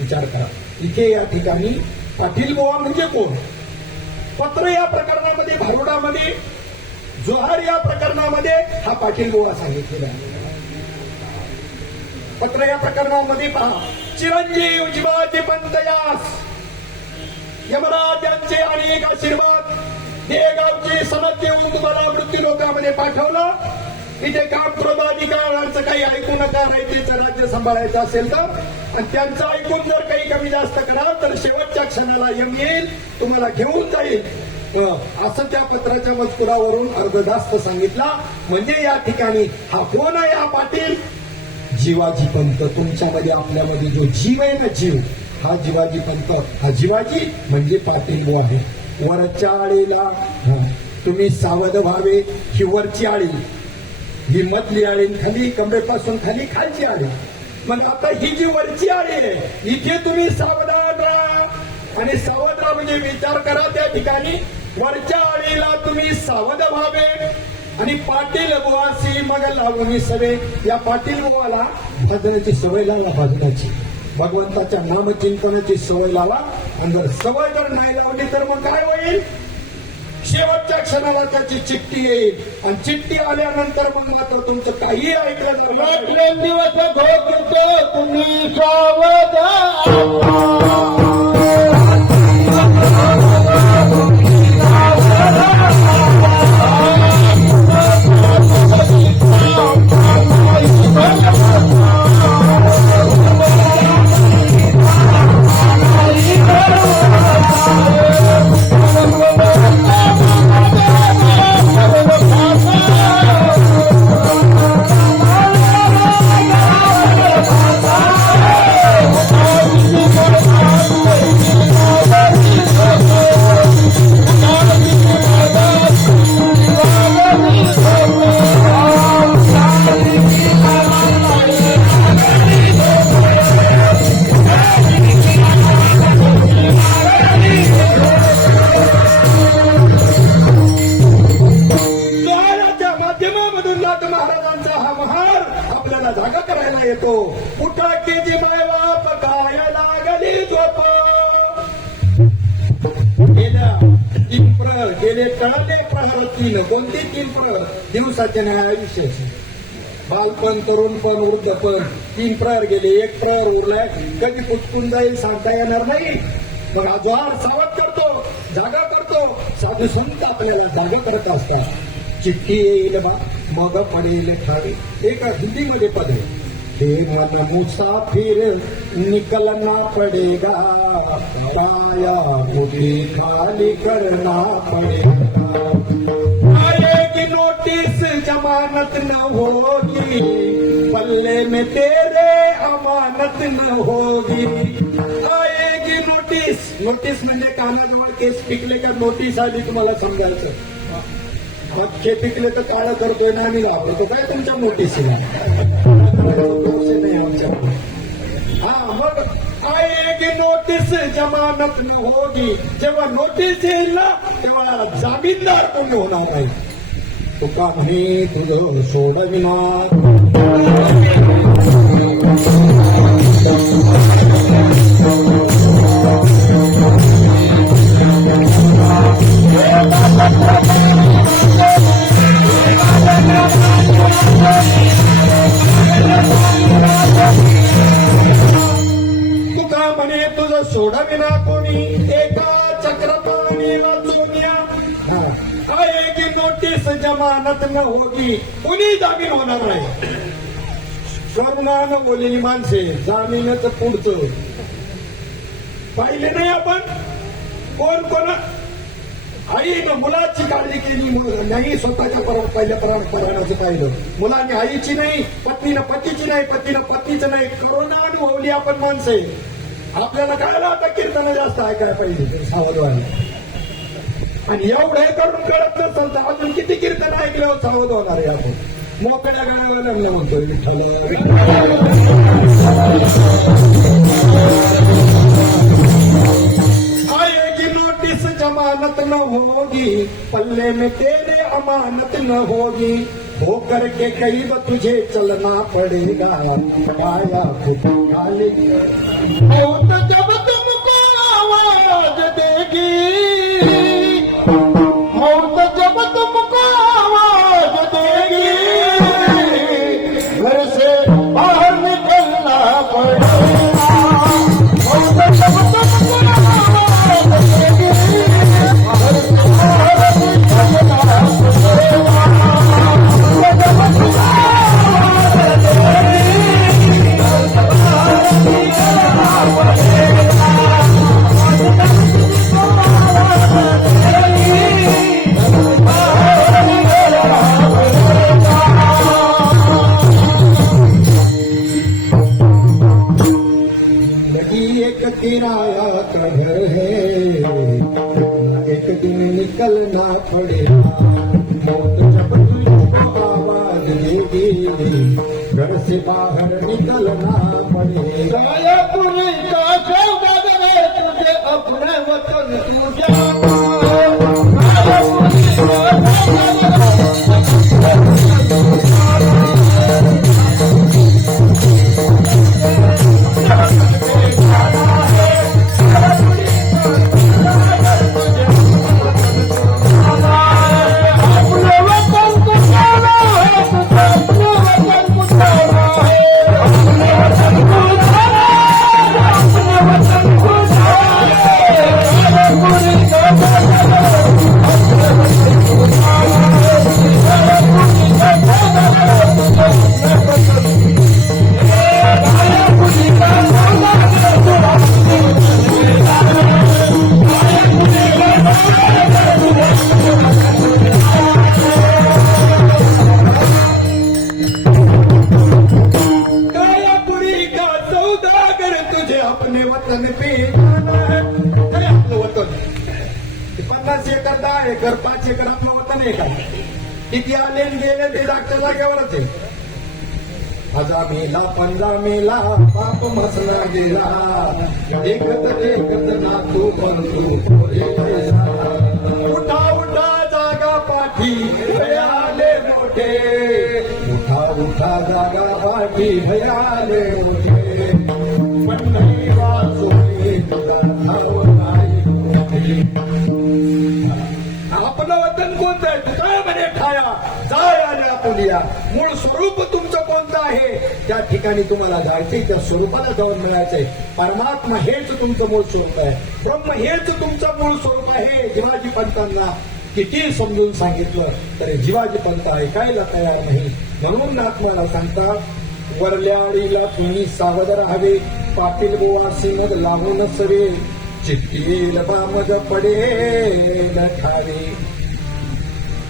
विचार करा, इथे या ठिकाणी पाटील बुवा म्हणजे कोण. पत्र या प्रकरणामध्ये, भारुडामध्ये, जोहार या प्रकरणामध्ये हा पाटील बुवा सांगितलेला आहे. पत्र या प्रकरणामध्ये पहा, चिरंजीव जीवाचे पंतयास यमराजांचे अनेक आशीर्वाद, देगावची सनद देऊन तुम्हाला मृत्यू लोकांमध्ये पाठवलं. इथे काम क्रोधाधिकारांचं काही ऐकू नका, रायतेचं राज्य सांभाळायचं असेल तर. आणि त्यांचं ऐकून जर काही कमी जास्त कराल तर शेवटच्या क्षणाला यम येईल, तुम्हाला घेऊन जाईल. असं त्या पत्राच्या मजकुरावरून अर्धदास्त सांगितला. म्हणजे या ठिकाणी हा कोण आहे, हा पाटील जीवाजी पंत. तुमच्यामध्ये आपल्यामध्ये जो जीव आहे ना, जीव, हा जीवाजी पंत. हा जीवाजी म्हणजे पाटील बुवा आहे. वरच्या आळीला तुम्ही सावध व्हावे. ही वरची आळी, ही मधली आळी, खाली कमरेपासून खाली खालची आळी. मग आता ही जी वरची आळी आहे, इथे तुम्ही सावधान राहा. आणि सावध राहा म्हणजे विचार करा, त्या ठिकाणी वरच्या आळीला तुम्ही सावध व्हावे. आणि पाटील बुवासी मग लावून सवे. या पाटील बुवाला भजनाची सवय लावा, भजनाची, भगवंताच्या नामचिंतनाची सवय लावा. आणि जर सवय जर नाही लावली तर मग काय होईल, शेवटच्या क्षणाला त्याची चिठ्ठी येईल. आणि चिठ्ठी आल्यानंतर मग मात्र तुमचं काही ऐकलं नाही. दिवस घोटतो तुम्ही सावध. येतो. उठाकीची बाप काय लागली झोप. गेले टळले प्रहार 3. कोणते 3 प्रहर? दिवसाचे नाही, आयुष्याचे. बालपण, तरुणपण, वृद्धपण, 3 प्रहर गेले. 1 प्रहर उरलाय, कधी पुटकून जाईल सांगता येणार नाही. मग आजवार सावध करतो, जागा करतो. साधू संत आपल्याला जागा करत असतात. चिठ्ठी येईल बा मग पडेल ठावे. एक हिंदीमध्ये पद आहे, हे मन मुसाफिर निकलना पडेगा, पाया मुझे खाली करना पडेगा. आएगी नोटिस जमानत न होगी, पल्ले में तेरे अमानत न होगी. आएगी नोटीस. नोटीस म्हणजे कानाजवळ केस पिकले का नोटीस आली तुम्हाला समजायचं. अख्खे पिकले तर काळं करतोय ना आम्ही घाबरतो काय तुमच्या नोटीसीला. नाही आमच्या. हा मग आएगी नोटीस जमानत न होगी. जेव्हा नोटीस येईल ना तेव्हा जामीनदार कोणी होणार नाही. तुका म्हणे तुझं सोडविणार. तुका म्हणे तुझं सोडविना कोणी, एका चक्रपाणी वाचूनिया. आएगी नोटीस जमानत न होगी. कुणी जामीन होणार नाही. करुणानं बोललेली माणसे जामीनच पुढचं पाहिले नाही आपण. कोण कोण आईनं मुलाची काळजी केली नाही, स्वतःच्या पहिल्या प्राणाचं पाहिलं. मुलांनी आईची नाही, पत्नीनं पतीची नाही, पतीनं पत्नीचं नाही. करुणा अनुभवली आपण माणसे. आपल्याला कळलं आता कीर्तन जास्त ऐकायला पाहिजे सावधवानी. आणि एवढं हे करून कळत नसेल तर अजून किती कीर्तन ऐकल्यावर सावध होणार आहे आपण. मोकळ्या गाण्याला लागलं म्हणतोय आएगी नोटिस जमानत न होगी, पल्ले में तेरे अमानत न होगी. हो करके करीब तुझे चलना पड़ेगा, आया खुद खाली. मौत जब तुमको आवाज देगी, मौत जब तुमको आवाज देगी, घर से बाहर निकलना पड़ेगा. मौत जब तुमको आवाज देगी, घर से बाहर निकलना पड़ेगा. एक किराया का घर है, एक दिन निकलना पड़ेगा. मौत जब तुझको आवाज देगी, घर से बाहर निकलना पड़ेगा. मायापुरी का सौदागर है, तुझे अपने वतन तू जा. अपने वतन पे जाना है. काय आपलं वतन 50 एकर 10 एकर 5 एकर आपलं वतन आहे का? किती आले आणि गेले ते जागच्या जागेवरच आहे. आजा मेला पंजा मेला बाप मसला गेला, एकत नातू बंधू उठा उठा जागा पाठी भयाले मोठे, उठा उठा जागा पाठी भयाले मोठे. पंढरी वाचोली आपलं वतन कोणतं आहे? काय म्हणे ठाया जाय आल्या आपुलिया. मूळ स्वरूप तुमचं कोणतं आहे? त्या ठिकाणी तुम्हाला जायचंय, त्या स्वरूपाला जाऊन मिळायचंय. परमात्मा हेच तुमचं मूळ स्वरूप आहे, ब्रह्म हेच तुमचं मूळ स्वरूप आहे. जिवाजी पंतांना किती समजून सांगितलं तरी जिवाजी पंत ऐकायला तयार नाही. म्हणून आत्माला सांगतात वरल्या आळीला तुम्ही सावध राहावे, पाटील गोवासी मग लागून नसवे, चित्तील बामद पडेल ठावे.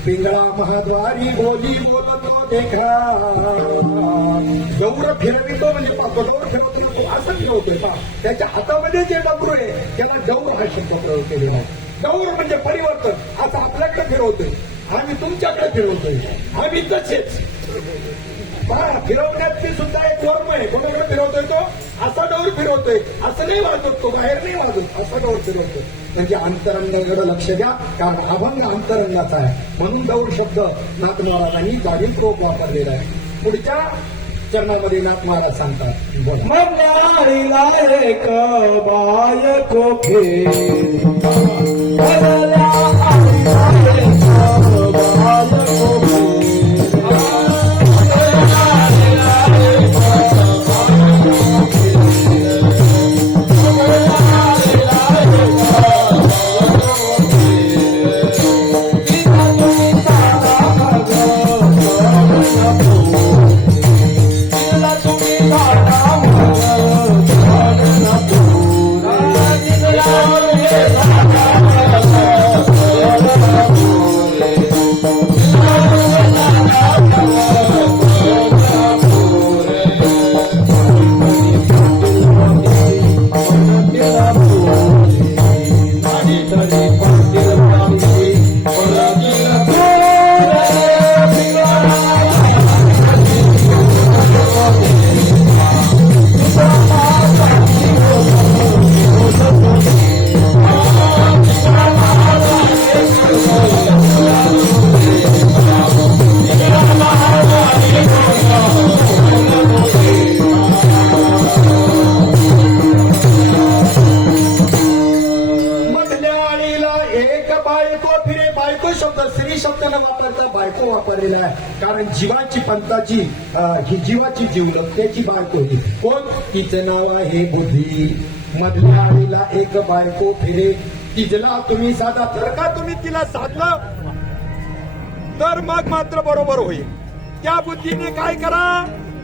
पिंगळा महाद्वारी बोली बोलतो देखा. गौर फिरवितो म्हणजे गौर फिरवतो तो असं फिरवतोय का? त्याच्या हातामध्ये जे डमरू आहे त्याला गौर हा शब्द प्रयोग केलेला आहे. गौर म्हणजे परिवर्तन. असं आपल्याकडे फिरवतोय, आम्ही तुमच्याकडे फिरवतोय, आम्ही तसेच. फिरवण्यात सुद्धा एक धर्म आहे. कोणाकडे फिरवतोय तो? असा डोर फिरवतोय, असं नाही वाजत, तो बाहेर नाही वाजत, असा डोर फिरवतोय. म्हणजे अंतरंगाकडे लक्ष द्या, कारण अभंग अंतरंगाचा आहे. म्हणून गौर शब्द नाथ महाराजांनी जाणीवपूर्वक वापरलेला आहे. पुढच्या चरणामध्ये नाथ महाराज सांगतात, मंगळाला एक बायको फेर बायको वापरलेला आहे. कारण जीवाची पंथाची ही जीवाची जीवलग त्याची बायको होती. कोण? तिचं नाव आहे बुद्धी. मधल्या आळीला एक बायको फिरे, तिला तुम्ही साधा. जर का तुम्ही तिला साधलं तर मग मात्र बरोबर होईल. त्या बुद्धीने काय करा?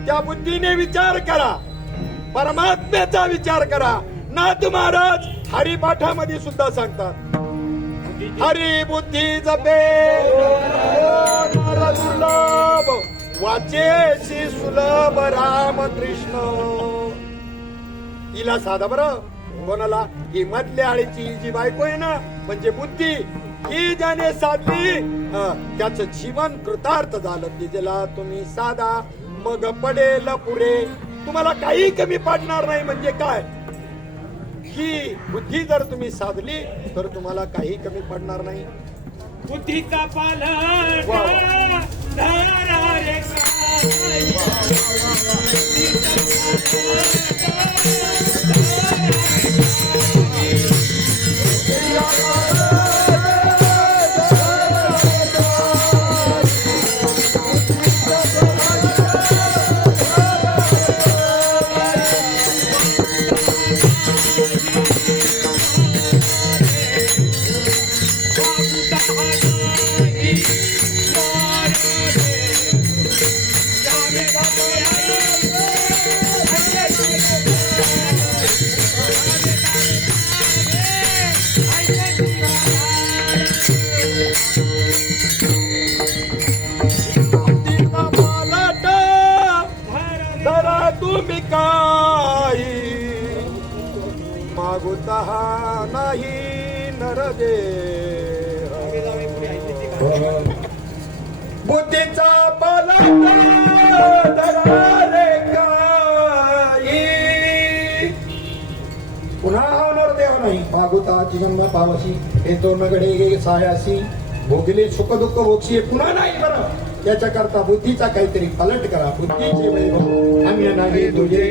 त्या बुद्धीने विचार करा, परमात्म्याचा विचार करा. नाथ महाराज हरिपाठामध्ये सुद्धा सांगतात, हरी बुद्धी जपे दुर्लभ, वाचेशी सुलभ राम कृष्ण. तिला साधा बरं. कोणाला? ही मधल्या आळीची जी बायको आहे ना, म्हणजे बुद्धी, ही ज्याने साधली त्याचं जीवन कृतार्थ झालं. तिला तुम्ही साधा, मग पडेल पुरे. तुम्हाला काही कमी पडणार नाही. म्हणजे काय? ही बुद्धी जर तुम्ही साधली तर तुम्हाला काही कमी पडणार नाही. बुद्धीचा पालक तुम्ही काही मागुता नाही नरदे. बुद्धीचा पालक रे काही. पुन्हा होणार देव नाही. मागुता चिगंबा पावशी हे तो नगडे सायासी भोगले सुख दुःख भोगशी. पुन्हा नाही बरं. याच्याकरता बुद्धीचा काहीतरी पलट करा. बुद्धीचे वैभव आम्ही नाही तुझे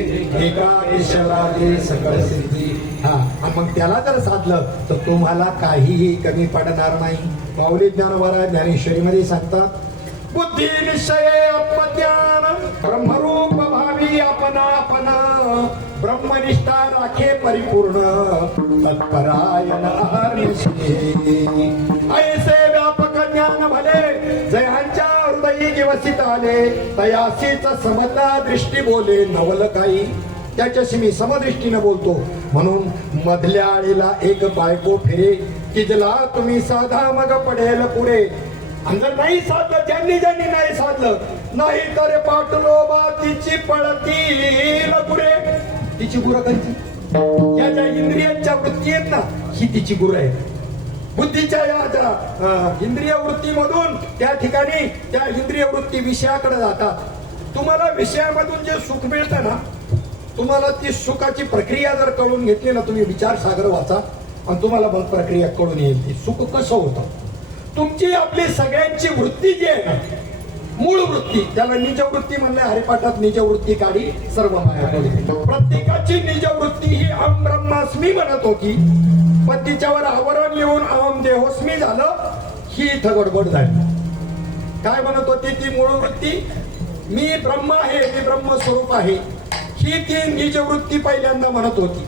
एका ईश्वराचे सकळ सिद्धी. मग त्याला जर साधलं तर तुम्हाला काहीही कमी पडणार नाही. माऊली ज्ञानोबा ज्ञानेश्वरी मध्ये सांगतात, बुद्धी निश्चय आत्मज्ञान ब्रह्मरूप भावी आपण ब्रह्मनिष्ठा राखे परिपूर्ण तत्परायण ऐसे व्यापक ज्ञान भले जयांच्या हृदयी निवसित आले तयासीच समता दृष्टी बोले नवल काही. त्याच्याशी मी समदृष्टीने बोलतो. म्हणून मधल्या आळीला एक बायको फिरे, तिला तुम्ही साधा मग पडेल पुरे. आणि जर नाही साधलं, ज्यांनी ज्यांनी नाही साधलं, नाही तर पाटलोबा तिची पळतील गुरे. तिची गुरं कधी? या ज्या इंद्रियांच्या वृत्ती आहेत ना, ही तिची गुरं आहे. बुद्धीच्या या ज्या इंद्रिय वृत्तीमधून त्या ठिकाणी त्या इंद्रिय वृत्ती विषयाकडे जातात. तुम्हाला विषयामधून जे सुख मिळतं ना, तुम्हाला ती सुखाची प्रक्रिया जर कळून घेतली ना, तुम्ही विचार सागर वाचा आणि तुम्हाला मग प्रक्रिया कळून येईल ती सुख कसं होतं. तुमची आपली सगळ्यांची वृत्ती जी आहे ना, मूळ वृत्ती, त्याला निजवृत्ती म्हणले हरिपाठात. निजवृत्ती काढी सर्व माया कळली. प्रत्येकाची निजवृत्ती ही अहम ब्रह्मास्मी म्हणत होती, पण तिच्यावर आवरण लिहून अहम देहोस्मी झालं. ही इथं गडबड झाली. काय म्हणत होती ती मूळ वृत्ती? मी ब्रह्म आहे, मी ब्रह्मस्वरूप आहे, ही ती निजवृत्ती पहिल्यांदा म्हणत होती.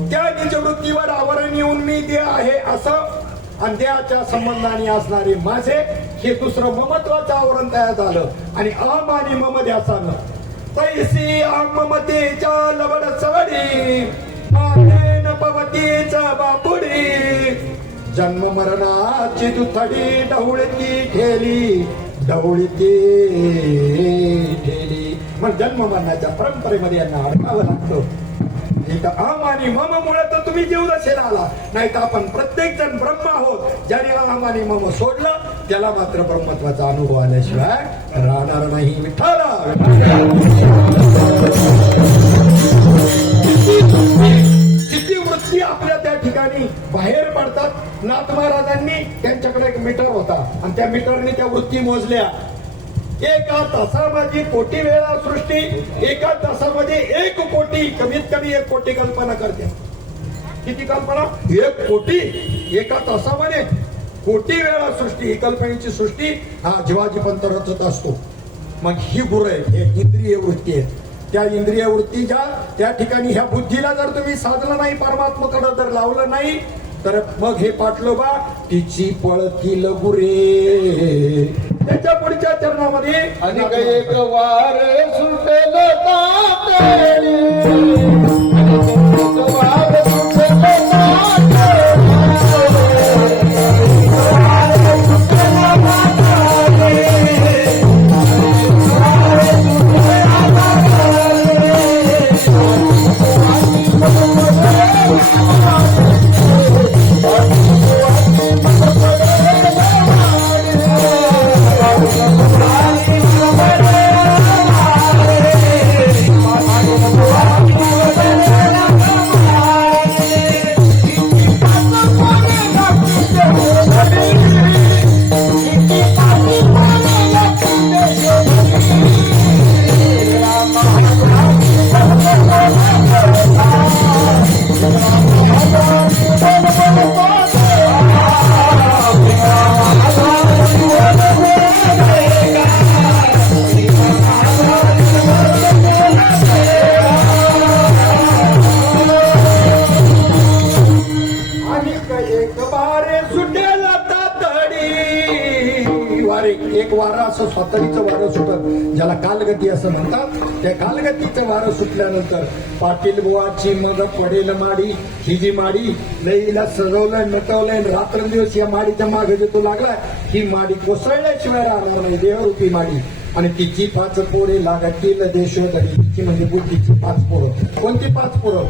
त्या निजवृत्तीवर आवरण येऊन मी देह आहे असं, आणि देहाच्या संबंधाने असणारे माझे, हे दुसरं ममत्वाचं आवरण तयार झालं. आणि अहम आणि मम ध्यासानं तैसी ममतेच्या लवड सवडी मानेन पवतीच बापुडी. जन्म मरणाची दुथडी ढवळती ठेली, ढवळती ठेली. मग जन्म मरणाच्या परंपरेमध्ये यांना अडकावं लागतं. इथं अहम आणि मम मुळे तर तुम्ही जीव नसेल आला, नाही तर आपण प्रत्येक जण ब्रह्म आहोत. ज्याने अहम आणि मम सोडलं त्याला मात्र ब्रह्मत्वाचा अनुभव आल्याशिवाय राहणार नाही. विठ्ठला किती वृत्ती आपल्या त्या ठिकाणी बाहेर पडतात. नाथ महाराजांनी त्यांच्याकडे एक मीटर होता आणि त्या मीटरने त्या वृत्ती मोजल्या. एका तासामध्ये कोटी वेळा सृष्टी, एका तासामध्ये 1 कोटी, कमीत कमी 1 कोटी कल्पना करते. किती कल्पना? 1 कोटी एका तासामध्ये. कोटी वेळा सृष्टी, ही कल्पनेची सृष्टी हा जीवाजी पंत रचत असतो. मग ही गुरं आहे, हे इंद्रिय वृत्ती आहे. त्या इंद्रिय वृत्तीच्या त्या ठिकाणी ह्या बुद्धीला जर तुम्ही साधलं नाही, परमात्माकडे जर लावलं नाही, तर मग हे पाटलोबा तिची पळतील गुरे. त्याच्या पुढच्या चरणामध्ये अनेक एक वार सुटेल ताटे, वार सुटेल ताटे, एक वारा असं स्वातंत्र्याचं वारं सुटत, ज्याला कालगती असं म्हणतात. त्या कालगतीचं वारं सुटल्यानंतर पाटील बुवाची मग पडेल माडी. ही जी माडी लईला सजवलंय, नटवलंय, रात्रंदिवस या माडीच्या मागे जे तो लागलाय, ही माडी कोसळल्याशिवाय राहणार नाही, देहरूपी माडी. आणि तिची 5 पोरे लागतील देशोधडी. तिची म्हणजे बुद्धीची 5 पोरं. कोणती 5 पोरं?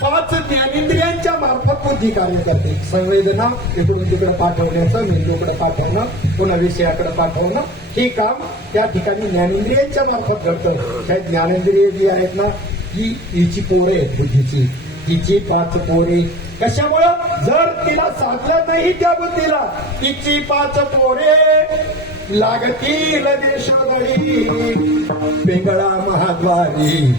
5 ज्ञानेंद्रियांच्या मार्फत बुद्धी कार्य करते. संवेदना इकडून तिकडे पाठवण्याचं, मेंदूकडे पाठवणं, पुन्हा विषयाकडे पाठवणं, हे काम त्या ठिकाणी ज्ञानेंद्रियांच्या मार्फत घडतं. त्या ज्ञानेंद्रिय जी आहेत ना, ही हिची पोरे आहेत बुद्धीची. तिची 5 पोरे. कशामुळं? जर तिला साधलं नाही त्या बुद्धीला, तिची 5 पोरे लागतील देशोधडी, पिंगळा महाद्वारी.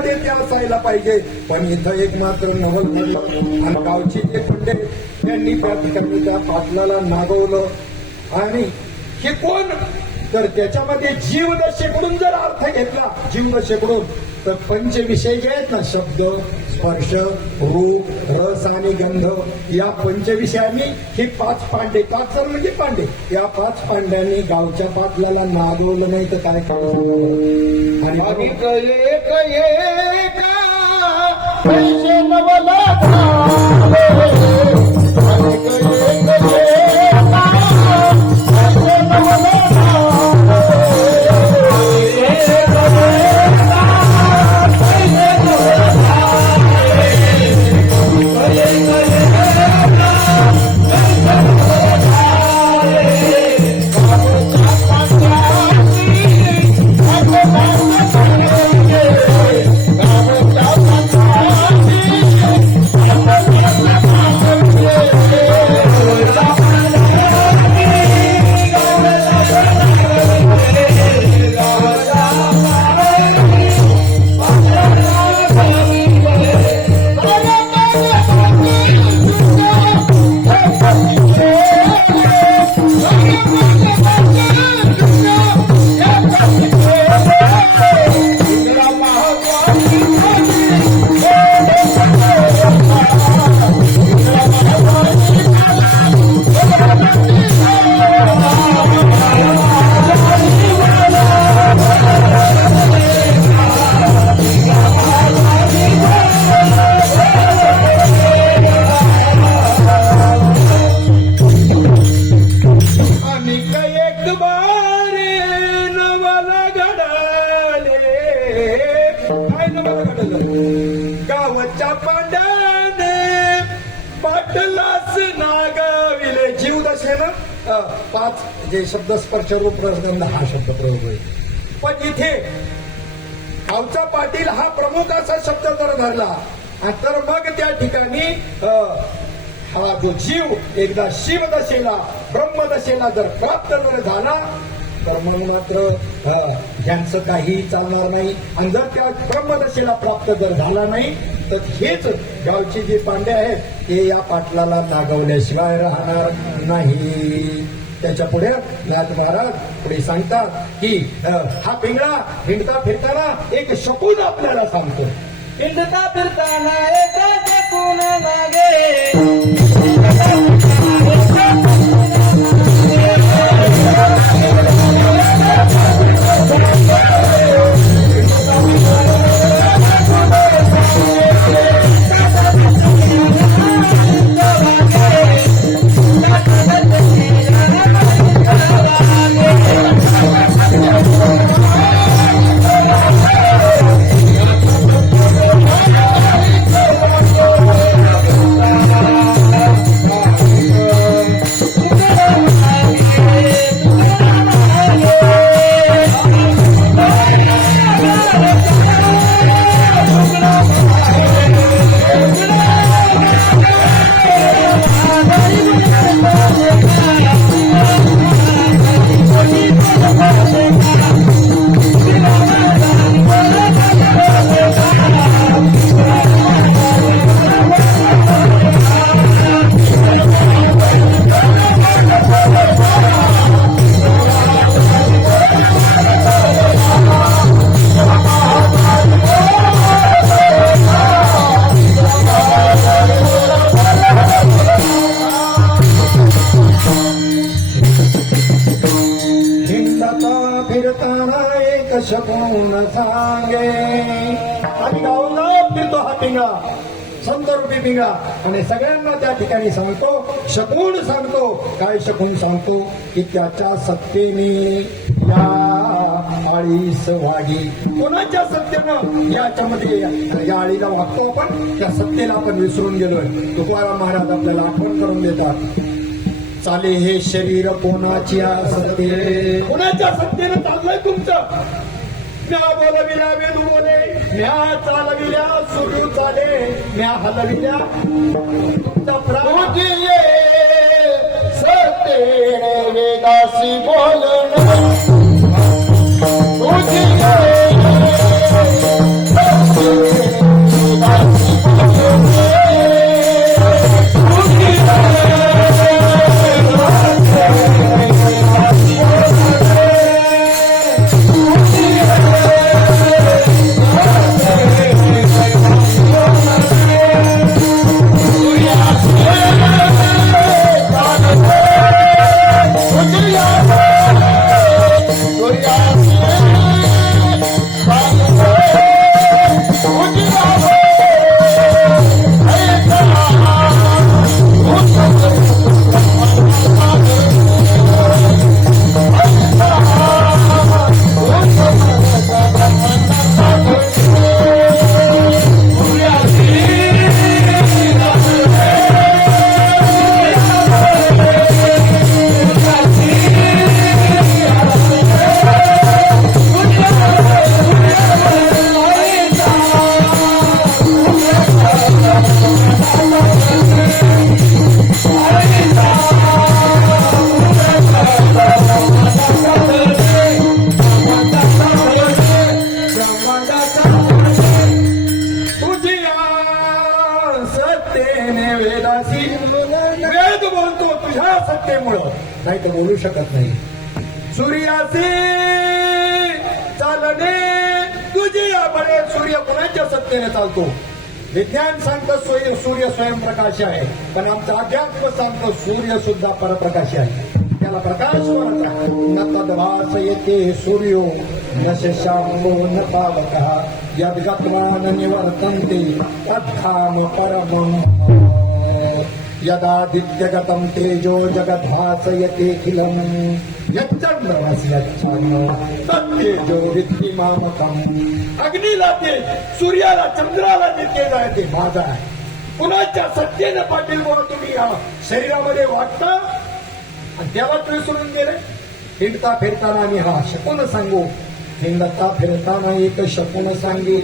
त्याच्यामध्ये ते असायला पाहिजे. पण इथं एक मात्र नवल घडलं आणि गावची जे पंडे त्यांनी त्या ठिकाणी त्या पाटलाला नागवलं. आणि हे कोण तर त्याच्यामध्ये जीवदशेकडून जर अर्थ घेतला जीवदशेकडून तर पंचविषय जे आहेत ना शब्द स्पर्श रूप रस आणि गंध या पंचविषयांनी हे 5 पांडे 5 जण म्हणजे पांडे या 5 पांड्यांनी गावच्या पाटलाला नागवलं नाही तर काय करायचं. आणि अनेक एक पैसे नवला झाले. अनेक एक पैसे नवला झाले. गावच्या पांड्याने पाटलास नागाविले. जीवदशेनं 5 जे शब्द स्पर्श रूप रसगंध हा शब्द प्रयोग होईल. पण इथे गावचा पाटील हा प्रमुख असा शब्द जर धरला तर मग त्या ठिकाणी हा जो जीव एकदा शिवदशेला ब्रह्मदशेला जर प्राप्त जर झाला तर मग मात्र यांचं काहीही चालणार नाही. आणि जर त्या ब्रह्मदशेला प्राप्त जर झाला नाही तर हेच गावचे जे पांडे आहेत ते या पाटलाला नागवल्याशिवाय राहणार नाही. त्याच्या पुढे नाथ महाराज पुढे सांगतात की हा पिंगळा हिंडता फिरताना एक शकून आपल्याला सांगतो. हिंडता फिरताना एक शकून मागे. फिरताना एक शकून सांगे. आणि गावाला फिरतो हा पिंगळा संत रूपी पिंगळा आणि सगळ्यांना त्या ठिकाणी सांगतो शकून सांगतो. काय शकून सांगतो की त्याच्या सत्तेने या आळीस वागी. कोणाच्या सत्तेनं याच्यामध्ये या आळीला वागतो आपण त्या सत्तेला आपण विसरून गेलोय. तुकाराम महाराज आपल्याला आठवण करून देतात. चाले हे शरीर कोणाच्या सत्ते. कोणाच्या सत्तेनं चाललंय तुमचं. म्या बोलविल्या वेद बोले म्या चालविल्या सुरू चाले म्या हलविल्या तुमचा तुझी सत्तेने वेदासी बोलणं. तुझी वेदासी वेद बोलतो तुझ्या सत्तेमुळं, नाही तर बोलू शकत नाही. सूर्यासी चालणे तुझी बळे, सूर्य कोणाच्या सत्तेने चालतो. विज्ञान सांगतं सूर्य स्वयंप्रकाश आहे, पण आमचं अध्यात्म सांगतं सूर्य सुद्धा परप्रकाश आहे. त्याला प्रकाश म्हणतात. न तद्भास येते सूर्यो न शशांको न पावकः यद्गत्वा न निवर्तन्ते तद्धाम परमम्. यदादित्यगतं तेजो जगद्भासयतेऽखिलम् यच्चंद्रमसि यच्छामः तत्तेजो विद्धिमामकम्. अग्नीला तेज, सूर्याला चंद्राला जे तेज आहे ते माझं आहे. कुणाच्या सत्तेनं पाटील बोला तुम्ही या शरीरामध्ये वाटता आणि त्यालाच विसरून गेले. हिंडता फिरताना मी हा शकून सांगू, हिंडता फिरताना एक शकून सांगे,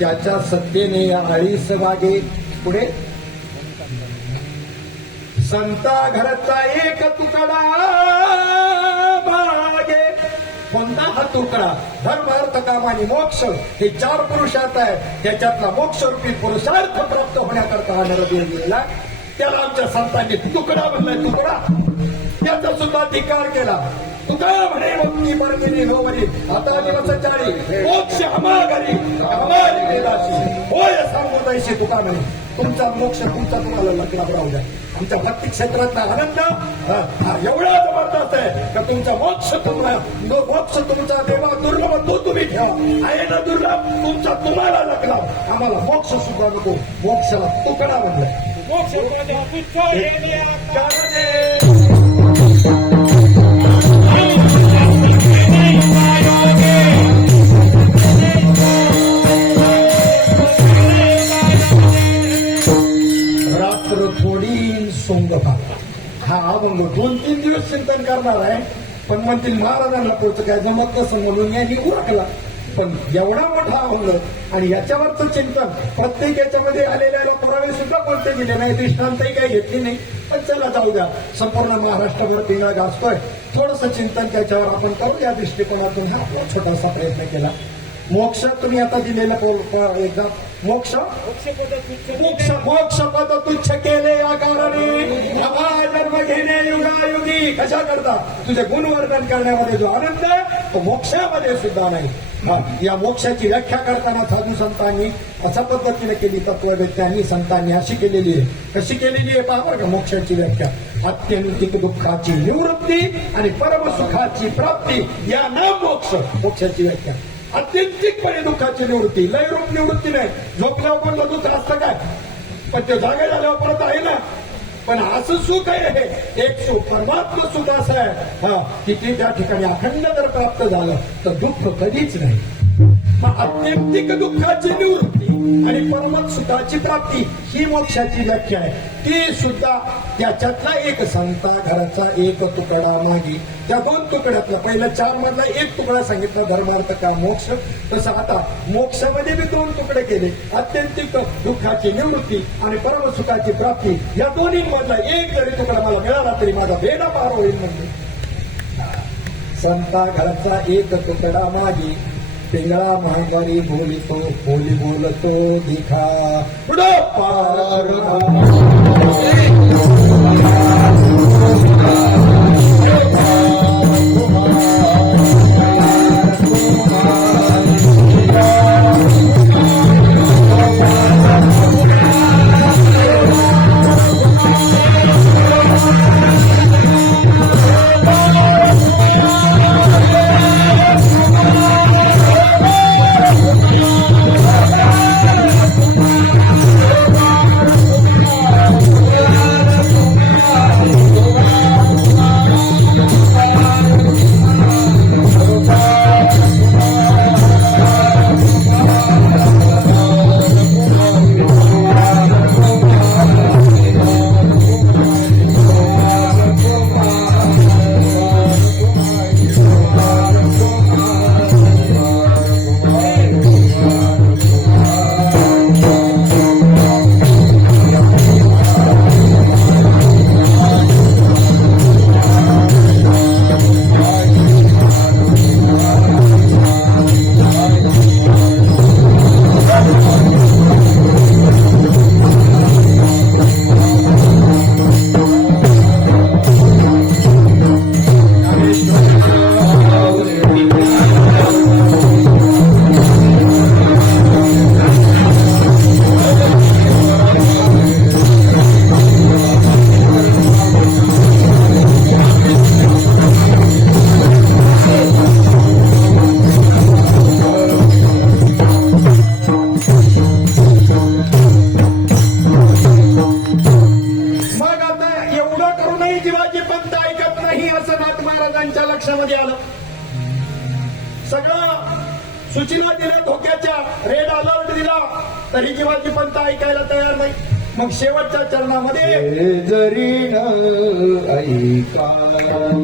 त्याच्या सत्तेने या आळीस वागे. पुढे संता घरचा एक तुकडा मागे. कोणता हा तुकडा? धर्म अर्थ काम आणि मोक्ष हे 4 पुरुषार्थ आहे. त्याच्यातला मोक्ष रूपी पुरुषार्थ प्राप्त होण्याकरता हा नरदेव गेला. त्याला आमच्या संतांनी तुकडा म्हणलाय. तुकडा त्याचा सुद्धा धिक्कार केला. तुका म्हणे मुक्ती परमिनी नोवरी आता दिवस 40 मोक्ष हमाघरी हमारी वेदाशी होय सांगू तैशी. तुका म्हणे तुमचा मोक्ष तुमचा तुम्हाला लग्नात राहू द्या. आमच्या भक्ती क्षेत्रातला आनंद एवढा जबरदस्त आहे का तुमचा मोक्ष तुमचा देवा दुर्लभ तो तुम्ही ठेवा. आहे ना दुर्लभ तुमचा तुम्हाला लग्न. आम्हाला मोक्ष सुद्धा नको. मोक्षाला तुकडा म्हणलं. रात्र थोडी सोंगपा हा अभंग 2-3 दिवस चिंतन करणार आहे. पण म्हणतील महाराजांना पोच काय जमत कसं म्हणून यांनी उरकला. पण एवढा मोठा अभंग आणि याच्यावरचं चिंतन प्रत्येक याच्यामध्ये आलेल्या पुरावे सुद्धा कोणते दिले नाही. दृष्टांतही काही घेतली नाही. पण चला जाऊ द्या. संपूर्ण महाराष्ट्रभर पिंगळा गाजतोय. थोडंसं चिंतन त्याच्यावर आपण करू. या दृष्टिकोनातून हा छोटासा प्रयत्न केला. मोक्ष तुम्ही आता दिलेलं एकदा मोक्ष पद तुच्छ केले या कारणे जन्म घेणे युगायुगी. कशा करता? तुझे गुणवर्धन करण्यामध्ये जो आनंद आहे तो मोक्षामध्ये सुद्धा नाही. या मोक्षाची व्याख्या करताना साधू संतांनी अशा पद्धतीने केली. तत्ववेत्यांनी संतांनी अशी केलेली आहे. कशी केलेली आहे पहा बरं का. मोक्षाची व्याख्या आत्यंतिक दुःखाची निवृत्ती आणि परमसुखाची प्राप्ती या नाम मोक्ष. मोक्षाची व्याख्या आत्यंतिकपणे दुःखाची निवृत्ती. लयरूप निवृत्ती नाही. झोपल्यावर पण दुःख असतं काय, पण ते जागे झाल्यावर परत आहे ना. पण असं सुख आहे हे एक सुख परमात्म सुख असं आहे की ते त्या ठिकाणी अखंड जर प्राप्त झालं तर दुःख कधीच नाही. मग आत्यंतिक दुःखाची निवृत्ती आणि परमत सुखाची प्राप्ती ही मोक्षाची व्याख्या आहे. ती सुद्धा त्याच्यातला एक संता घराचा एक तुकडा मागे. त्या 2 तुकड्यातला पहिल्या 4 मधला एक तुकडा सांगितला धर्मार्थ का मोक्ष. तसं आता मोक्षामध्ये मी 2 तुकडे केले. आत्यंतिक दुःखाची निवृत्ती आणि परम सुखाची प्राप्ती या दोन्ही मधला एक जरी तुकडा मला मिळाला तरी माझा वेडा पार होईल. म्हणजे संता घराचा एक तुकडा मागे पिंगळा महागारी बोलतो दिखा पुढं पार. सूचना दिल्या धोक्याच्या, रेड अलर्ट दिला, तरी जीवाची पंत ऐकायला तयार नाही. मग शेवटच्या चरणामध्ये जरी न ऐका जरी न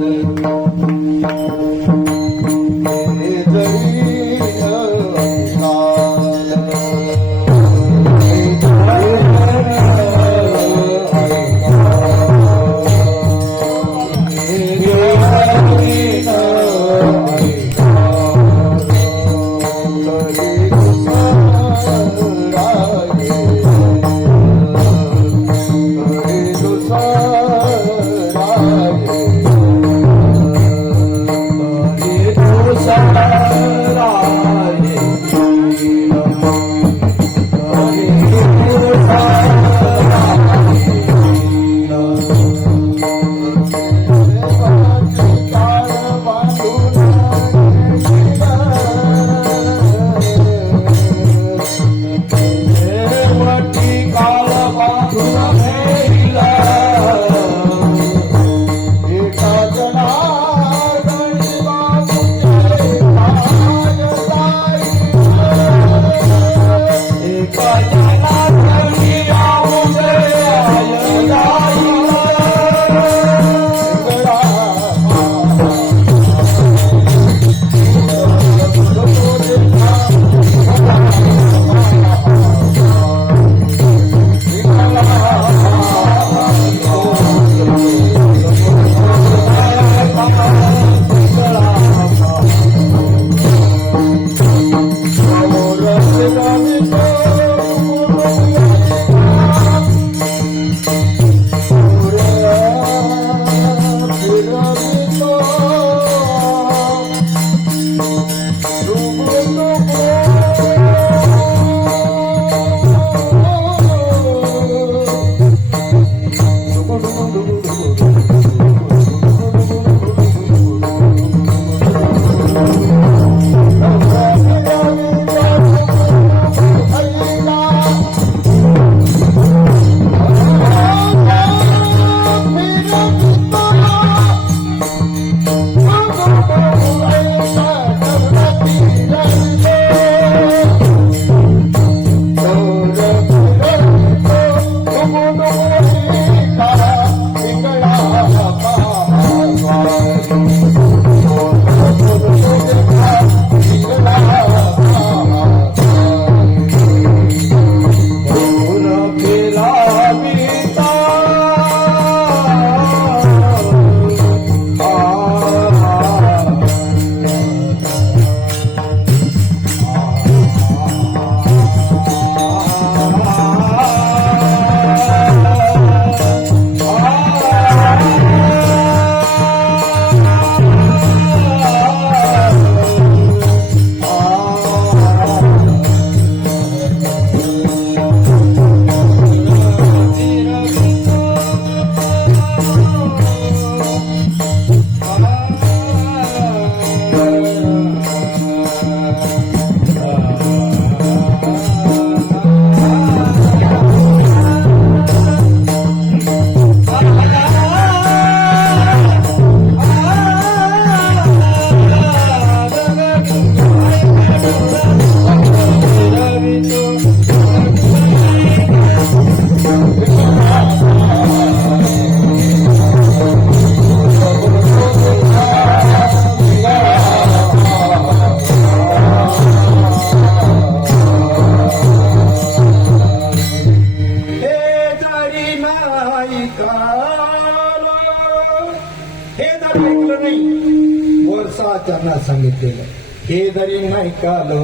त्यांना सांगितलेलं, हे जरी नाही कालो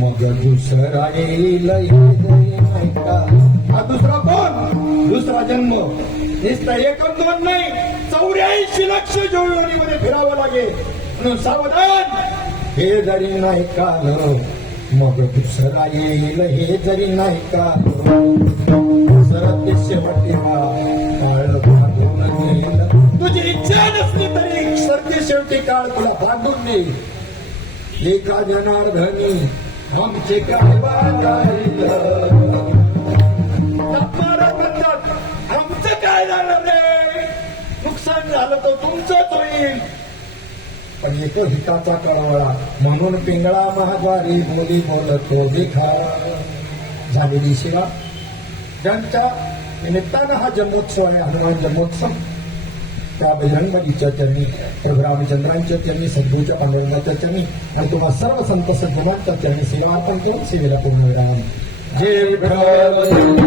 मग दुसरा येईल, हे जरी नाही का. हा दुसरा कोण? दुसरा जन्म. नुसता एकच दोन नाही, 84 लक्ष जोडणीमध्ये फिरावं लागेल. म्हणून सावधान, हे जरी नाही कालो मग दुसरा येईल, हे जरी नाही कालो सरते शेवटीला काळ भागून गेला. तुझी इच्छा नसली तरी सरते शेवटी काळ तुला भागून देईल. एका जनार्दनी आमचे काय वागायला म्हणतात, आमचं काय झालं रे, नुकसान झालं तर तुमचंच होईल. पण येतो हिताचा कळवळा म्हणून पिंगळा महाद्वारी बोली बोलतो देखा. झालेली सेवा ज्यांच्या निमित्तानं हा जन्मोत्सव आहे हनुमान जन्मोत्सव त्या बजरंगबलीच्या चरणी प्रभू रामचंद्रांच्या चरणी सद्गुरूच्या पांडुरंगाच्या चरणी आणि तुम्हा सर्व संत सज्जनांच्या चरणी सेवा आपण करून सेवेला पूर्ण विराम. जय विठ्ठल.